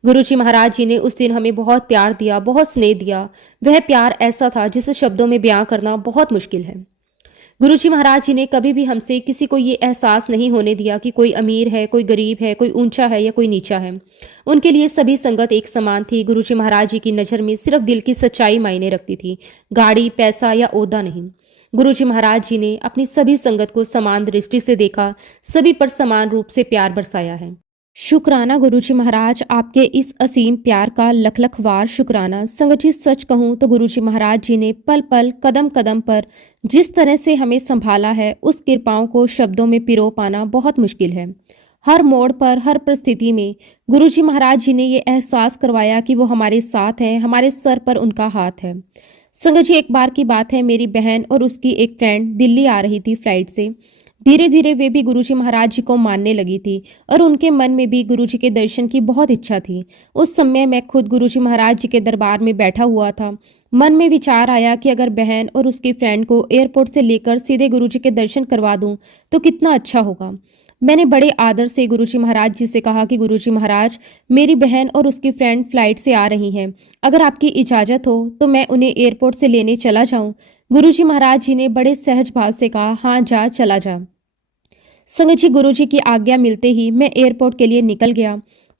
गुरुजी महाराज जी ने उस दिन हमें बहुत प्यार दिया, बहुत स्नेह दिया। वह प्यार ऐसा था जिसे शब्दों में बयां करना बहुत मुश्किल है। गुरुजी महाराज जी ने कभी भी हमसे किसी को ये एहसास नहीं होने दिया कि कोई अमीर है, कोई गरीब है, कोई ऊंचा है या कोई नीचा है। उनके लिए सभी संगत एक समान थी। गुरुजी महाराज जी की नज़र में सिर्फ दिल की सच्चाई मायने रखती थी, गाड़ी, पैसा या ओहदा नहीं। गुरुजी महाराज जी ने अपनी सभी संगत को समान दृष्टि से देखा, सभी पर समान रूप से प्यार बरसाया है। शुक्राना गुरुजी महाराज, आपके इस असीम प्यार का लख लख वार शुक्राना। संगत जी सच कहूँ तो गुरुजी महाराज जी ने पल पल, कदम कदम पर जिस तरह से हमें संभाला है, उस कृपाओं को शब्दों में पिरो पाना बहुत मुश्किल है। हर मोड़ पर, हर परिस्थिति में गुरुजी महाराज जी ने ये एहसास करवाया कि वो हमारे साथ हैं, हमारे सर पर उनका हाथ है। संगत जी, एक बार की बात है, मेरी बहन और उसकी एक फ्रेंड दिल्ली आ रही थी फ्लाइट से। धीरे धीरे वे भी गुरुजी महाराज जी को मानने लगी थी और उनके मन में भी गुरुजी के दर्शन की बहुत इच्छा थी। उस समय मैं खुद गुरुजी महाराज जी के दरबार में बैठा हुआ था। मन में विचार आया कि अगर बहन और उसकी फ्रेंड को एयरपोर्ट से लेकर सीधे गुरुजी के दर्शन करवा दूं तो कितना अच्छा होगा। मैंने बड़े आदर से गुरुजी महाराज जी से कहा कि गुरुजी महाराज, मेरी बहन और उसकी फ्रेंड फ्लाइट से आ रही हैं। अगर आपकी इजाज़त हो तो मैं उन्हें एयरपोर्ट से लेने चला जाऊं। गुरुजी महाराज जी ने बड़े सहज भाव से कहा, हाँ जा, चला जा। संगत जी, गुरुजी की आज्ञा मिलते ही मैं एयरपोर्ट के लिए निकल गया।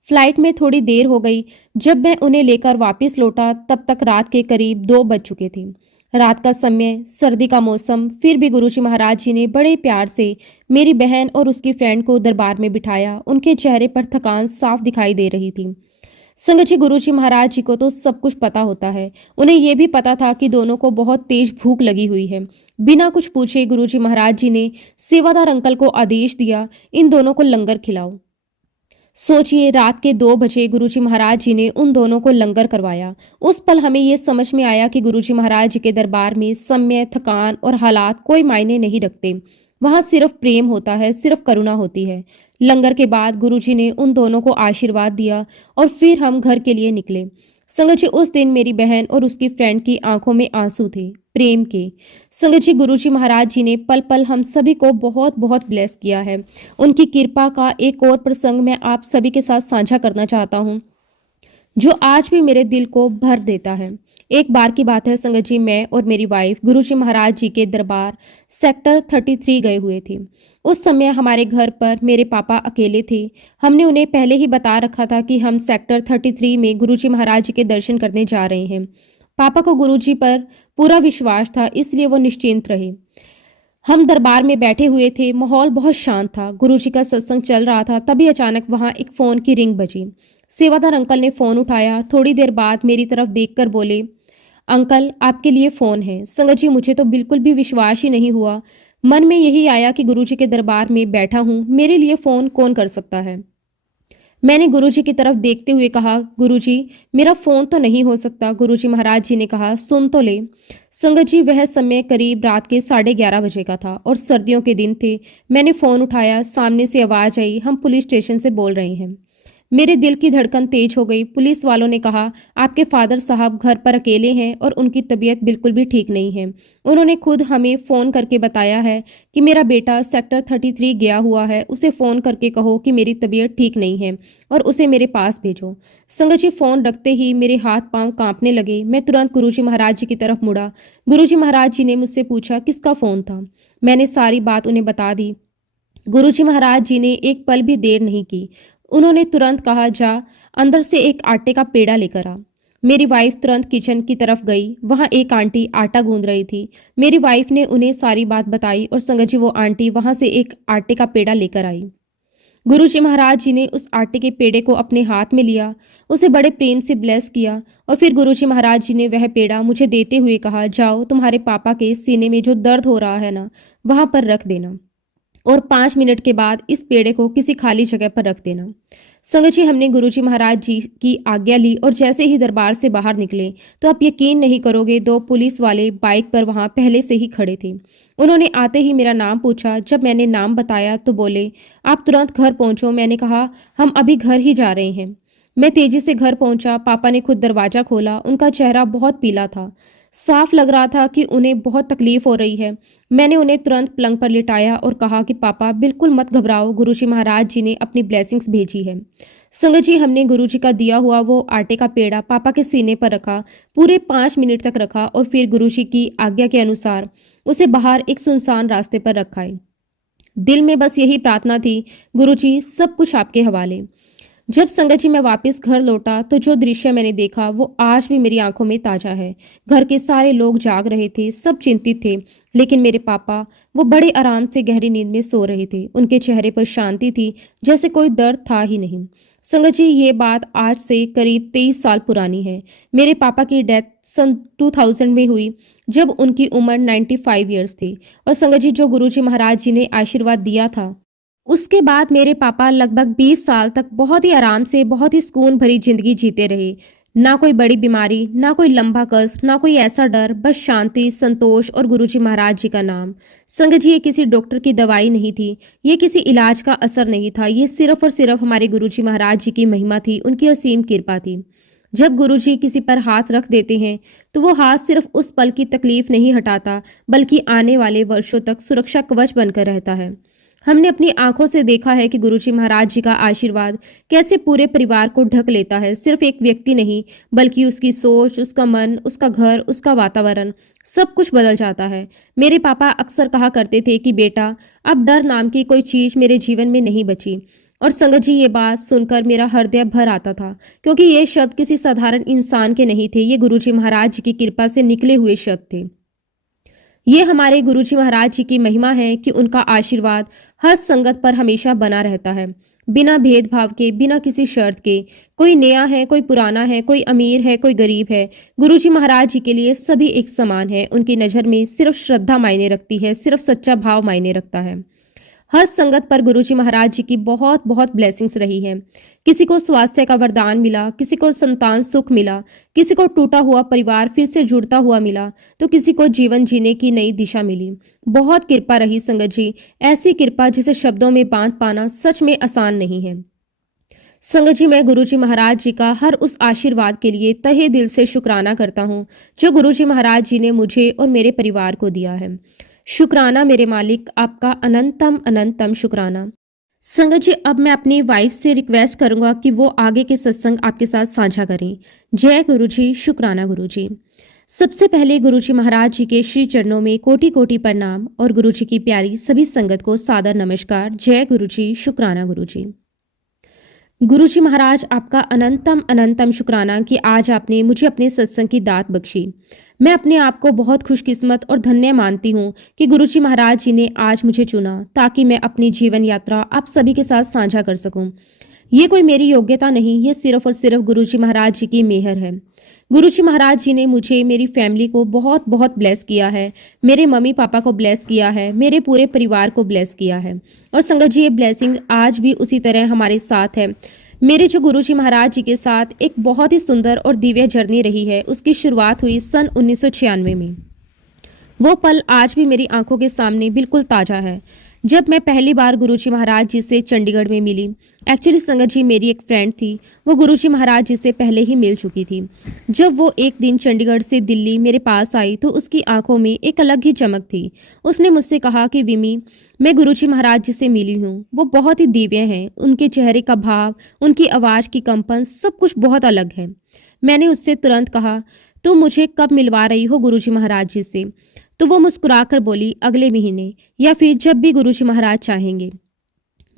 फ्लाइट में थोड़ी देर हो गई। जब मैं उन्हें लेकर वापस लौटा तब तक रात के करीब 2 बज चुके थे। रात का समय, सर्दी का मौसम, फिर भी गुरुजी महाराज जी ने बड़े प्यार से मेरी बहन और उसकी फ्रेंड को दरबार में बिठाया। उनके चेहरे पर थकान साफ दिखाई दे रही थी। संगत जी, गुरुजी महाराज जी को तो सब कुछ पता होता है। उन्हें यह भी पता था कि दोनों को बहुत तेज भूख लगी हुई है। बिना कुछ पूछे गुरुजी महाराज जी ने सेवादार अंकल को आदेश दिया, इन दोनों को लंगर खिलाओ। सोचिए, रात के 2 बजे गुरुजी महाराज जी ने उन दोनों को लंगर करवाया। उस पल हमें यह समझ में आया कि गुरुजी महाराज जी के दरबार में समय, थकान और हालात कोई मायने नहीं रखते। वहां सिर्फ प्रेम होता है, सिर्फ करुणा होती है। लंगर के बाद गुरुजी ने उन दोनों को आशीर्वाद दिया और फिर हम घर के लिए निकले। संगत जी, उस दिन मेरी बहन और उसकी फ्रेंड की आंखों में आंसू थे, प्रेम के। संगत जी, गुरुजी महाराज जी ने पल पल हम सभी को बहुत बहुत ब्लेस किया है। उनकी कृपा का एक और प्रसंग मैं आप सभी के साथ साझा करना चाहता हूँ, जो आज भी मेरे दिल को भर देता है। एक बार की बात है संगत जी, मैं और मेरी वाइफ गुरुजी महाराज जी के दरबार सेक्टर 33 गए हुए थे। उस समय हमारे घर पर मेरे पापा अकेले थे। हमने उन्हें पहले ही बता रखा था कि हम सेक्टर 33 में गुरुजी महाराज जी के दर्शन करने जा रहे हैं। पापा को गुरुजी पर पूरा विश्वास था, इसलिए वो निश्चिंत रहे। हम दरबार में बैठे हुए थे। माहौल बहुत शांत था। गुरुजी का सत्संग चल रहा था। तभी अचानक वहां एक फोन की रिंग बजी। सेवादार अंकल ने फोन उठाया। थोड़ी देर बाद मेरी तरफ देखकर बोले, अंकल, आपके लिए फोन है। संगत जी, मुझे तो बिल्कुल भी विश्वास ही नहीं हुआ। मन में यही आया कि गुरुजी के दरबार में बैठा हूं, मेरे लिए फोन कौन कर सकता है। मैंने गुरुजी की तरफ देखते हुए कहा, गुरुजी, मेरा फोन तो नहीं हो सकता। गुरुजी महाराज जी ने कहा, सुन तो ले। संगत जी, वह समय करीब रात के 11:30 बजे का था और सर्दियों के दिन थे। मैंने फोन उठाया। सामने से आवाज आई, हम पुलिस स्टेशन से बोल रहे हैं। मेरे दिल की धड़कन तेज हो गई। पुलिस वालों ने कहा, आपके फादर साहब घर पर अकेले हैं और उनकी तबीयत बिल्कुल भी ठीक नहीं है। उन्होंने खुद हमें फ़ोन करके बताया है कि मेरा बेटा सेक्टर 33 गया हुआ है, उसे फ़ोन करके कहो कि मेरी तबीयत ठीक नहीं है और उसे मेरे पास भेजो। संगत जी, फ़ोन रखते ही मेरे हाथ पांव कांपने लगे। मैं तुरंत गुरुजी महाराज जी की तरफ मुड़ा। गुरुजी महाराज जी ने मुझसे पूछा, किसका फ़ोन था। मैंने सारी बात उन्हें बता दी। गुरुजी महाराज जी ने एक पल भी देर नहीं की। उन्होंने तुरंत कहा, जा अंदर से एक आटे का पेड़ा लेकर आ। मेरी वाइफ तुरंत किचन की तरफ गई। वहां एक आंटी आटा गूंद रही थी। मेरी वाइफ ने उन्हें सारी बात बताई और संगत जी, वो आंटी वहां से एक आटे का पेड़ा लेकर आई। गुरुजी महाराज जी ने उस आटे के पेड़े को अपने हाथ में लिया, उसे बड़े प्रेम से ब्लेस किया और फिर गुरुजी महाराज जी ने वह पेड़ा मुझे देते हुए कहा, जाओ, तुम्हारे पापा के सीने में जो दर्द हो रहा है ना, वहां पर रख देना और 5 मिनट के बाद इस पेड़े को किसी खाली जगह पर रख देना। संगत जी, हमने गुरुजी महाराज जी की आज्ञा ली और जैसे ही दरबार से बाहर निकले तो आप यकीन नहीं करोगे, 2 पुलिस वाले बाइक पर वहां पहले से ही खड़े थे। उन्होंने आते ही मेरा नाम पूछा। जब मैंने नाम बताया तो बोले, आप तुरंत घर पहुंचो। मैंने कहा, हम अभी घर ही जा रहे हैं। मैं तेजी से घर पहुंचा। पापा ने खुद दरवाजा खोला। उनका चेहरा बहुत पीला था। साफ लग रहा था कि उन्हें बहुत तकलीफ हो रही है। मैंने उन्हें तुरंत पलंग पर लिटाया और कहा कि पापा, बिल्कुल मत घबराओ, गुरुजी महाराज जी ने अपनी ब्लेसिंग्स भेजी है। संगत जी, हमने गुरुजी का दिया हुआ वो आटे का पेड़ा पापा के सीने पर रखा, पूरे 5 मिनट तक रखा और फिर गुरुजी की आज्ञा के अनुसार उसे बाहर एक सुनसान रास्ते पर रखाए। दिल में बस यही प्रार्थना थी, गुरुजी, सब कुछ आपके हवाले। जब संगत जी मैं वापस घर लौटा तो जो दृश्य मैंने देखा वो आज भी मेरी आंखों में ताजा है। घर के सारे लोग जाग रहे थे, सब चिंतित थे, लेकिन मेरे पापा, वो बड़े आराम से गहरी नींद में सो रहे थे। उनके चेहरे पर शांति थी, जैसे कोई दर्द था ही नहीं। संगत जी, ये बात आज से करीब 23 साल पुरानी है। मेरे पापा की डेथ सन 2000 में हुई, जब उनकी उम्र 95 ईयर्स थी। और संगत जी, जो गुरुजी महाराज जी ने आशीर्वाद दिया था, उसके बाद मेरे पापा लगभग 20 साल तक बहुत ही आराम से, बहुत ही सुकून भरी जिंदगी जीते रहे। ना कोई बड़ी बीमारी, ना कोई लंबा कष्ट, ना कोई ऐसा डर, बस शांति, संतोष और गुरुजी महाराज जी का नाम। संगत जी, ये किसी डॉक्टर की दवाई नहीं थी, ये किसी इलाज का असर नहीं था, ये सिर्फ और सिर्फ हमारे गुरुजी महाराज जी की महिमा थी, उनकी असीम कृपा थी। जब गुरुजी किसी पर हाथ रख देते हैं, तो वो हाथ सिर्फ उस पल की तकलीफ नहीं हटाता, बल्कि आने वाले वर्षों तक सुरक्षा कवच बनकर रहता है। हमने अपनी आंखों से देखा है कि गुरुजी महाराज जी का आशीर्वाद कैसे पूरे परिवार को ढक लेता है। सिर्फ एक व्यक्ति नहीं, बल्कि उसकी सोच, उसका मन, उसका घर, उसका वातावरण, सब कुछ बदल जाता है। मेरे पापा अक्सर कहा करते थे कि बेटा, अब डर नाम की कोई चीज मेरे जीवन में नहीं बची। और संगत जी, ये बात सुनकर मेरा हृदय भर आता था, क्योंकि ये शब्द किसी साधारण इंसान के नहीं थे, ये गुरुजी महाराज जी की कृपा से निकले हुए शब्द थे। ये हमारे गुरुजी महाराज जी की महिमा है कि उनका आशीर्वाद हर संगत पर हमेशा बना रहता है, बिना भेदभाव के, बिना किसी शर्त के। कोई नया है, कोई पुराना है, कोई अमीर है, कोई गरीब है, गुरुजी महाराज जी के लिए सभी एक समान है। उनकी नज़र में सिर्फ श्रद्धा मायने रखती है, सिर्फ सच्चा भाव मायने रखता है। हर संगत पर गुरुजी महाराज जी की बहुत बहुत ब्लेसिंग्स रही है। किसी को स्वास्थ्य का वरदान मिला, किसी को संतान सुख मिला, किसी को टूटा हुआ परिवार फिर से जुड़ता हुआ मिला, तो किसी को जीवन जीने की नई दिशा मिली। बहुत कृपा रही संगत जी, ऐसी कृपा जिसे शब्दों में बांध पाना सच में आसान नहीं है। संगत जी, मैं गुरुजी महाराज जी का हर उस आशीर्वाद के लिए तहे दिल से शुक्राना करता हूँ, जो गुरुजी महाराज जी ने मुझे और मेरे परिवार को दिया है। शुक्राना मेरे मालिक, आपका अनंतम अनंतम शुक्राना। संगत जी, अब मैं अपनी वाइफ से रिक्वेस्ट करूंगा कि वो आगे के सत्संग आपके साथ साझा करें। जय गुरु जी, शुक्राना गुरु जी। सबसे पहले गुरुजी महाराज जी के श्री चरणों में कोटि कोटि प्रणाम और गुरु जी की प्यारी सभी संगत को सादर नमस्कार। जय गुरु जी, शुक्राना गुरु जी। गुरुजी महाराज, आपका अनंतम अनंतम शुक्राना कि आज आपने मुझे अपने सत्संग की दात बख्शी। मैं अपने आप को बहुत खुशकिस्मत और धन्य मानती हूँ कि गुरुजी महाराज जी ने आज मुझे चुना, ताकि मैं अपनी जीवन यात्रा आप सभी के साथ साझा कर सकूं। ये कोई मेरी योग्यता नहीं, ये सिर्फ और सिर्फ गुरुजी महाराज जी की मेहर है। गुरुजी महाराज जी ने मुझे, मेरी फैमिली को बहुत बहुत ब्लेस किया है। मेरे मम्मी पापा को ब्लेस किया है, मेरे पूरे परिवार को ब्लेस किया है। और संगत जी, ये ब्लेसिंग आज भी उसी तरह हमारे साथ है। मेरे जो गुरुजी महाराज जी के साथ एक बहुत ही सुंदर और दिव्य जर्नी रही है, उसकी शुरुआत हुई सन 1996 में। वो पल आज भी मेरी आंखों के सामने बिल्कुल ताज़ा है, जब मैं पहली बार गुरुजी महाराज जी से चंडीगढ़ में मिली। एक्चुअली संगत जी, मेरी एक फ्रेंड थी, वो गुरुजी महाराज जी से पहले ही मिल चुकी थी। जब वो एक दिन चंडीगढ़ से दिल्ली मेरे पास आई, तो उसकी आंखों में एक अलग ही चमक थी। उसने मुझसे कहा कि विमी, मैं गुरुजी महाराज जी से मिली हूँ, वो बहुत ही दिव्य हैं, उनके चेहरे का भाव, उनकी आवाज़ की कंपन, सब कुछ बहुत अलग है। मैंने उससे तुरंत कहा, तुम मुझे कब मिलवा रही हो गुरुजी महाराज जी से? तो वो मुस्कुराकर बोली, अगले महीने, या फिर जब भी गुरुजी महाराज चाहेंगे।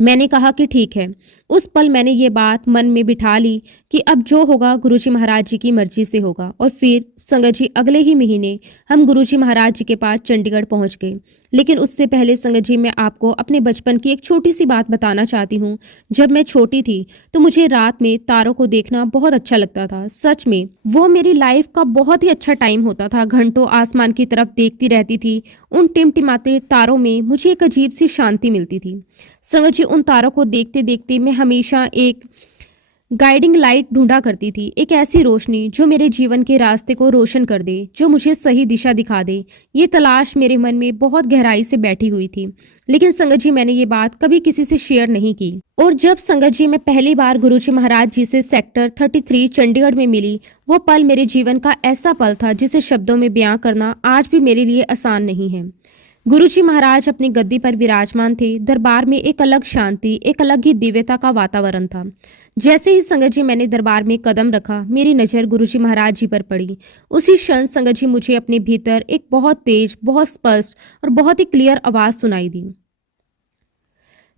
मैंने कहा कि ठीक है। उस पल मैंने ये बात मन में बिठा ली कि अब जो होगा गुरुजी महाराज जी की मर्जी से होगा। और फिर संगत जी, अगले ही महीने हम गुरुजी महाराज जी के पास चंडीगढ़ पहुंच गए। लेकिन उससे पहले संगत जी, मैं आपको अपने बचपन की एक छोटी सी बात बताना चाहती हूँ। जब मैं छोटी थी तो मुझे रात में तारों को देखना बहुत अच्छा लगता था। सच में वो मेरी लाइफ का बहुत ही अच्छा टाइम होता था। घंटों आसमान की तरफ देखती रहती थी। उन टिमटिमाते तारों में मुझे एक अजीब सी शांति मिलती थी। संगत जी, उन तारों को देखते देखते मैं हमेशा एक गाइडिंग लाइट ढूंढा करती थी, एक ऐसी रोशनी जो मेरे जीवन के रास्ते को रोशन कर दे, जो मुझे सही दिशा दिखा दे। ये तलाश मेरे मन में बहुत गहराई से बैठी हुई थी। लेकिन संगत जी, मैंने ये बात कभी किसी से शेयर नहीं की। और जब संगत जी, मैं पहली बार गुरुजी महाराज जी से सेक्टर 33 चंडीगढ़ में मिली, वो पल मेरे जीवन का ऐसा पल था जिसे शब्दों में बयां करना आज भी मेरे लिए आसान नहीं है। गुरुजी महाराज अपनी गद्दी पर विराजमान थे। दरबार में एक अलग शांति, एक अलग ही दिव्यता का वातावरण था। जैसे ही संगत जी मैंने दरबार में कदम रखा, मेरी नज़र गुरुजी महाराज जी पर पड़ी। उसी क्षण संगत जी, मुझे अपने भीतर एक बहुत तेज, बहुत स्पष्ट और बहुत ही क्लियर आवाज़ सुनाई दी,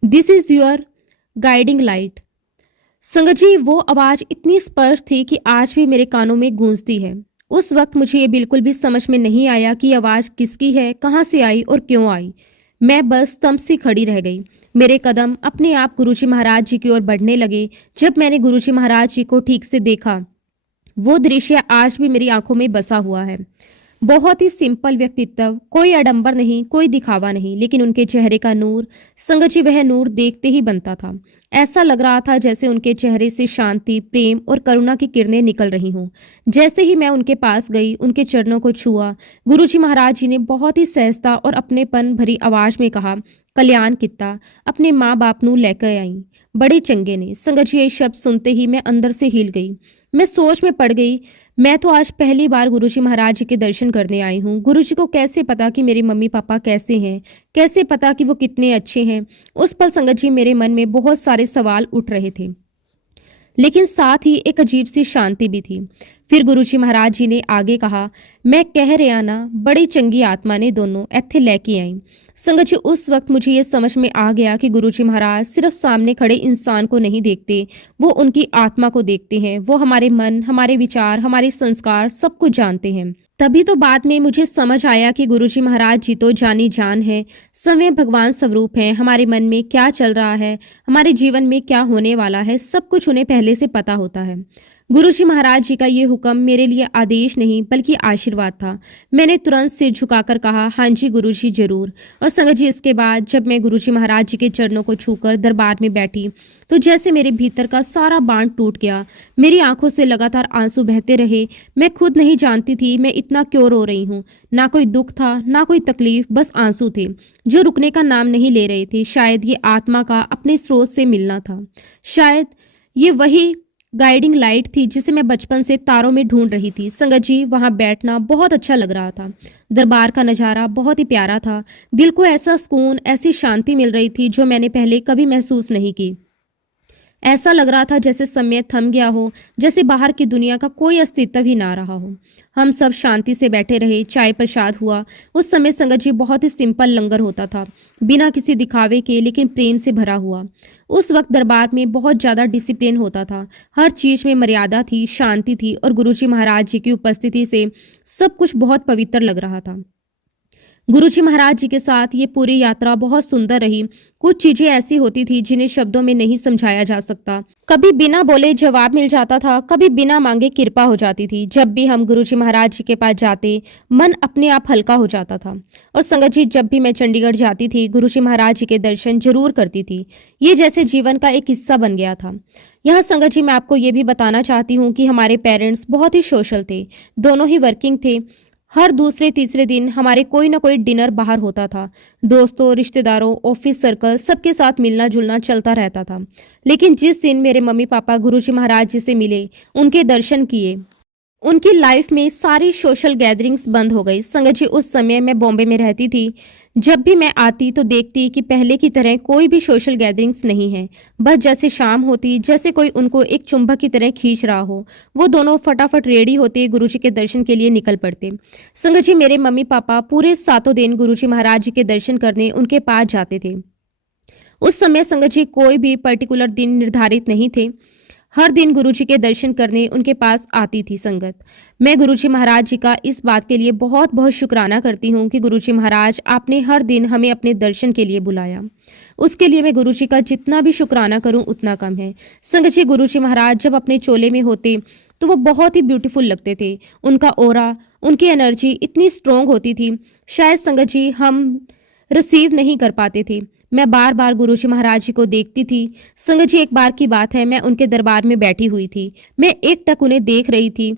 this is your guiding light. संगत जी, वो आवाज़ इतनी स्पष्ट थी कि आज भी मेरे कानों में गूंजती है। उस वक्त मुझे ये बिल्कुल भी समझ में नहीं आया कि आवाज़ किसकी है, कहाँ से आई और क्यों आई। मैं बस स्तंभ सी खड़ी रह गई। मेरे कदम अपने आप गुरुजी महाराज जी की ओर बढ़ने लगे। जब मैंने गुरुजी महाराज जी को ठीक से देखा, वो दृश्य आज भी मेरी आंखों में बसा हुआ है। बहुत ही सिंपल व्यक्तित्व, कोई आडंबर नहीं, कोई दिखावा नहीं, लेकिन उनके चेहरे का नूर, संगत जी, वह नूर देखते ही बनता था। ऐसा लग रहा था जैसे उनके चेहरे से शांति, प्रेम और करुणा की किरणें निकल रही हों। जैसे ही मैं उनके पास गई, उनके चरणों को छुआ, गुरुजी महाराज जी ने बहुत ही सहजता और अपनेपन भरी आवाज में कहा, कल्याण कित्ता, अपने माँ बाप नू लेकर आई। बड़े चंगे ने। संगत जी, ये शब्द सुनते ही मैं अंदर से हिल गई। मैं सोच में पड़ गई। मैं तो आज पहली बार गुरुजी महाराज जी के दर्शन करने आई हूँ। गुरुजी को कैसे पता कि मेरे मम्मी पापा कैसे हैं? कैसे पता कि वो कितने अच्छे हैं? उस पल संगत जी मेरे मन में बहुत सारे सवाल उठ रहे थे, लेकिन साथ ही एक अजीब सी शांति भी थी। फिर गुरुजी महाराज जी ने आगे कहा, मैं कह रहा ना, बड़ी चंगी आत्मा ने दोनों ਇੱਥੇ लेके आई। संगत जी, उस वक्त मुझे ये समझ में आ गया कि गुरुजी महाराज सिर्फ सामने खड़े इंसान को नहीं देखते, वो उनकी आत्मा को देखते हैं। वो हमारे मन, हमारे विचार, हमारे संस्कार सब कुछ जानते हैं। तभी तो बाद में मुझे समझ आया कि गुरुजी महाराज जी तो जानी जान है, स्वयं भगवान स्वरूप हैं। हमारे मन में क्या चल रहा है, हमारे जीवन में क्या होने वाला है, सब कुछ उन्हें पहले से पता होता है। गुरुजी महाराज जी का ये हुक्म मेरे लिए आदेश नहीं बल्कि आशीर्वाद था। मैंने तुरंत सिर झुकाकर कहा, हाँ जी गुरुजी, जरूर। और संगत जी, इसके बाद जब मैं गुरुजी महाराज जी के चरणों को छूकर दरबार में बैठी तो जैसे मेरे भीतर का सारा बांध टूट गया। मेरी आंखों से लगातार आंसू बहते रहे। मैं खुद नहीं जानती थी मैं इतना क्यों रो रही हूँ। ना कोई दुख था, ना कोई तकलीफ, बस आंसू थे जो रुकने का नाम नहीं ले रहे थे। शायद ये आत्मा का अपने स्रोत से मिलना था। शायद ये वही गाइडिंग लाइट थी जिसे मैं बचपन से तारों में ढूंढ रही थी। संगत जी, वहां बैठना बहुत अच्छा लग रहा था। दरबार का नज़ारा बहुत ही प्यारा था। दिल को ऐसा सुकून, ऐसी शांति मिल रही थी जो मैंने पहले कभी महसूस नहीं की। ऐसा लग रहा था जैसे समय थम गया हो, जैसे बाहर की दुनिया का कोई अस्तित्व ही ना रहा हो। हम सब शांति से बैठे रहे, चाय प्रसाद हुआ। उस समय संगत जी बहुत ही सिंपल लंगर होता था, बिना किसी दिखावे के, लेकिन प्रेम से भरा हुआ। उस वक्त दरबार में बहुत ज़्यादा डिसिप्लिन होता था। हर चीज़ में मर्यादा थी, शांति थी, और गुरुजी महाराज जी की उपस्थिति से सब कुछ बहुत पवित्र लग रहा था। गुरुजी महाराज जी के साथ ये पूरी यात्रा बहुत सुंदर रही। कुछ चीजें ऐसी होती थी जिन्हें शब्दों में नहीं समझाया जा सकता। कभी बिना बोले जवाब मिल जाता था, कभी बिना मांगे कृपा हो जाती थी। जब भी हम गुरुजी महाराज जी के पास जाते, मन अपने आप हल्का हो जाता था। और संगत जी, जब भी मैं चंडीगढ़ जाती थी, गुरुजी महाराज जी के दर्शन जरूर करती थी। ये जैसे जीवन का एक हिस्सा बन गया था। यहाँ संगत जी, मैं आपको ये भी बताना चाहती हूँ कि हमारे पेरेंट्स बहुत ही सोशल थे। दोनों ही वर्किंग थे। हर दूसरे तीसरे दिन हमारे कोई ना कोई डिनर बाहर होता था। दोस्तों, रिश्तेदारों, ऑफिस सर्कल, सबके साथ मिलना जुलना चलता रहता था। लेकिन जिस दिन मेरे मम्मी पापा गुरुजी महाराज जी से मिले, उनके दर्शन किए, उनकी लाइफ में सारी सोशल गैदरिंग्स बंद हो गई। संगत जी, उस समय मैं बॉम्बे में रहती थी। जब भी मैं आती तो देखती कि पहले की तरह कोई भी सोशल गैदरिंग्स नहीं है। बस जैसे शाम होती, जैसे कोई उनको एक चुंबक की तरह खींच रहा हो, वो दोनों फटाफट रेडी होते, गुरुजी के दर्शन के लिए निकल पड़ते। संगत जी, मेरे मम्मी पापा पूरे 7 दिन गुरुजी महाराज जी के दर्शन करने उनके पास जाते थे। उस समय संगत जी कोई भी पर्टिकुलर दिन निर्धारित नहीं थे। हर दिन गुरुजी के दर्शन करने उनके पास आती थी संगत। मैं गुरुजी महाराज जी का इस बात के लिए बहुत बहुत शुक्राना करती हूँ कि गुरुजी महाराज, आपने हर दिन हमें अपने दर्शन के लिए बुलाया। उसके लिए मैं गुरुजी का जितना भी शुक्राना करूँ उतना कम है। संगत जी, गुरुजी महाराज जब अपने चोले में होते तो वो बहुत ही ब्यूटीफुल लगते थे। उनका ओरा, उनकी एनर्जी इतनी स्ट्रोंग होती थी, शायद संगत जी हम रिसीव नहीं कर पाते थे। मैं बार बार गुरुजी महाराज जी को देखती थी। संगत जी, एक बार की बात है, मैं उनके दरबार में बैठी हुई थी। मैं एकटक उन्हें देख रही थी।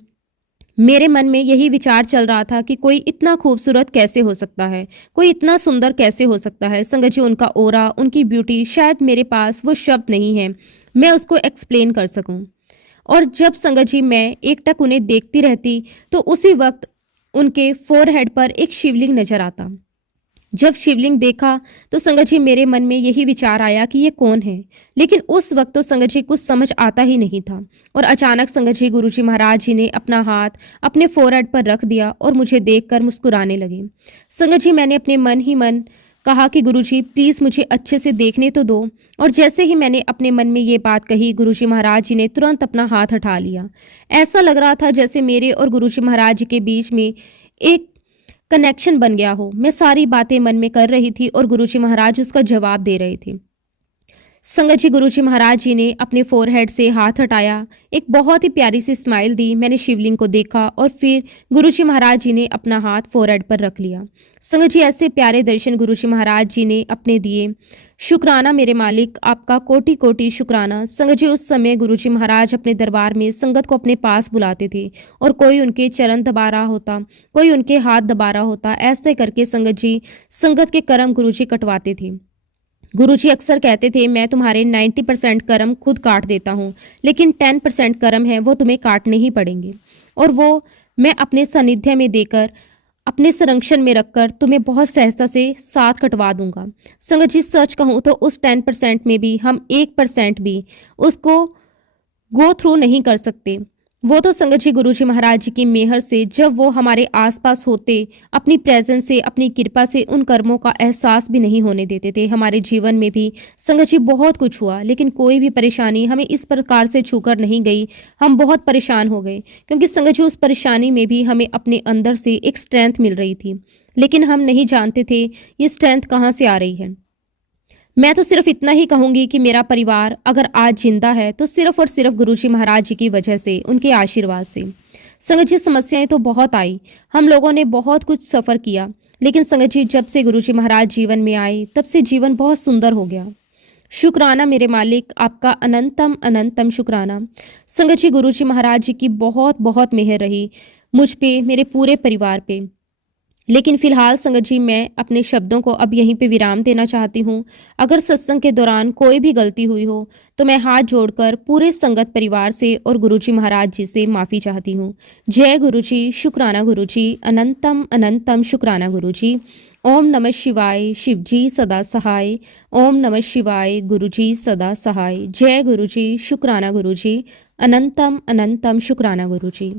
मेरे मन में यही विचार चल रहा था कि कोई इतना खूबसूरत कैसे हो सकता है, कोई इतना सुंदर कैसे हो सकता है। संगत जी, उनका ओरा, उनकी ब्यूटी, शायद मेरे पास वो शब्द नहीं है मैं उसको एक्सप्लेन कर सकूं। और जब संगत जी मैं एकटक उन्हें देखती रहती तो उसी वक्त उनके फोरहेड पर एक शिवलिंग नजर आता। जब शिवलिंग देखा तो संगत जी मेरे मन में यही विचार आया कि ये कौन है। लेकिन उस वक्त तो संगत जी कुछ समझ आता ही नहीं था। और अचानक संगत जी गुरुजी महाराज जी ने अपना हाथ अपने फोरहेड पर रख दिया और मुझे देखकर मुस्कुराने लगे। संगत जी, मैंने अपने मन ही मन कहा कि गुरुजी प्लीज़ मुझे अच्छे से देखने तो दो। और जैसे ही मैंने अपने मन में ये बात कही, गुरुजी महाराज जी ने तुरंत अपना हाथ हटा लिया। ऐसा लग रहा था जैसे मेरे और गुरुजी महाराज जी के बीच में एक कनेक्शन बन गया हो। मैं सारी बातें मन में कर रही थी और गुरुजी महाराज उसका जवाब दे रहे थे। संगत जी, गुरुजी महाराज जी ने अपने फोरहेड से हाथ हटाया, एक बहुत ही प्यारी सी स्माइल दी। मैंने शिवलिंग को देखा और फिर गुरुजी महाराज जी ने अपना हाथ फोरहेड पर रख लिया। संगत जी, ऐसे प्यारे दर्शन गुरुजी महाराज जी ने अपने दिए। शुक्राना मेरे मालिक, आपका कोटि कोटि शुक्राना। संगत जी, उस समय गुरुजी महाराज अपने दरबार में संगत को अपने पास बुलाते थे और कोई उनके चरण दबा रहा होता, कोई उनके हाथ दबा रहा होता। ऐसे करके संगत जी संगत के कर्म गुरुजी कटवाते थे। गुरुजी अक्सर कहते थे, मैं तुम्हारे 90% कर्म खुद काट देता हूँ, लेकिन 10% कर्म है वो तुम्हें काटने ही पड़ेंगे, और वो मैं अपने सानिध्य में देकर, अपने संरक्षण में रखकर तुम्हें बहुत सहजता से साथ कटवा दूंगा। संगत जी, सच कहूँ तो उस 10% में भी हम 1% भी उसको गो थ्रू नहीं कर सकते। वो तो संगत जी गुरुजी महाराज जी की मेहर से, जब वो हमारे आसपास होते, अपनी प्रेजेंस से, अपनी कृपा से उन कर्मों का एहसास भी नहीं होने देते थे। हमारे जीवन में भी संगत जी बहुत कुछ हुआ, लेकिन कोई भी परेशानी हमें इस प्रकार से छूकर नहीं गई। हम बहुत परेशान हो गए, क्योंकि संगत जी उस परेशानी में भी हमें अपने अंदर से एक स्ट्रेंथ मिल रही थी, लेकिन हम नहीं जानते थे ये स्ट्रेंथ कहाँ से आ रही है। मैं तो सिर्फ इतना ही कहूँगी कि मेरा परिवार अगर आज जिंदा है तो सिर्फ और सिर्फ गुरुजी महाराज जी की वजह से, उनके आशीर्वाद से। संगत जी, समस्याएं तो बहुत आई, हम लोगों ने बहुत कुछ सफ़र किया, लेकिन संगत जी जब से गुरुजी महाराज जीवन में आए तब से जीवन बहुत सुंदर हो गया। शुक्राना मेरे मालिक, आपका अनंतम अनंतम शुक्राना। संगत जी, गुरुजी महाराज जी की बहुत बहुत मेहर रही मुझ पे, मेरे पूरे परिवार पे। लेकिन फिलहाल संगत जी, मैं अपने शब्दों को अब यहीं पे विराम देना चाहती हूँ। अगर सत्संग के दौरान कोई भी गलती हुई हो तो मैं हाथ जोड़कर पूरे संगत परिवार से और गुरुजी महाराज जी से माफ़ी चाहती हूँ। जय गुरुजी, शुक्राना गुरुजी, अनंतम अनंतम शुक्राना गुरुजी। ओम नमः शिवाय, शिवजी सदा सहाय। ओम नमः शिवाय, गुरुजी सदा सहाय। जय गुरुजी, शुक्राना गुरुजी, अनंतम अनंतम शुक्राना गुरुजी।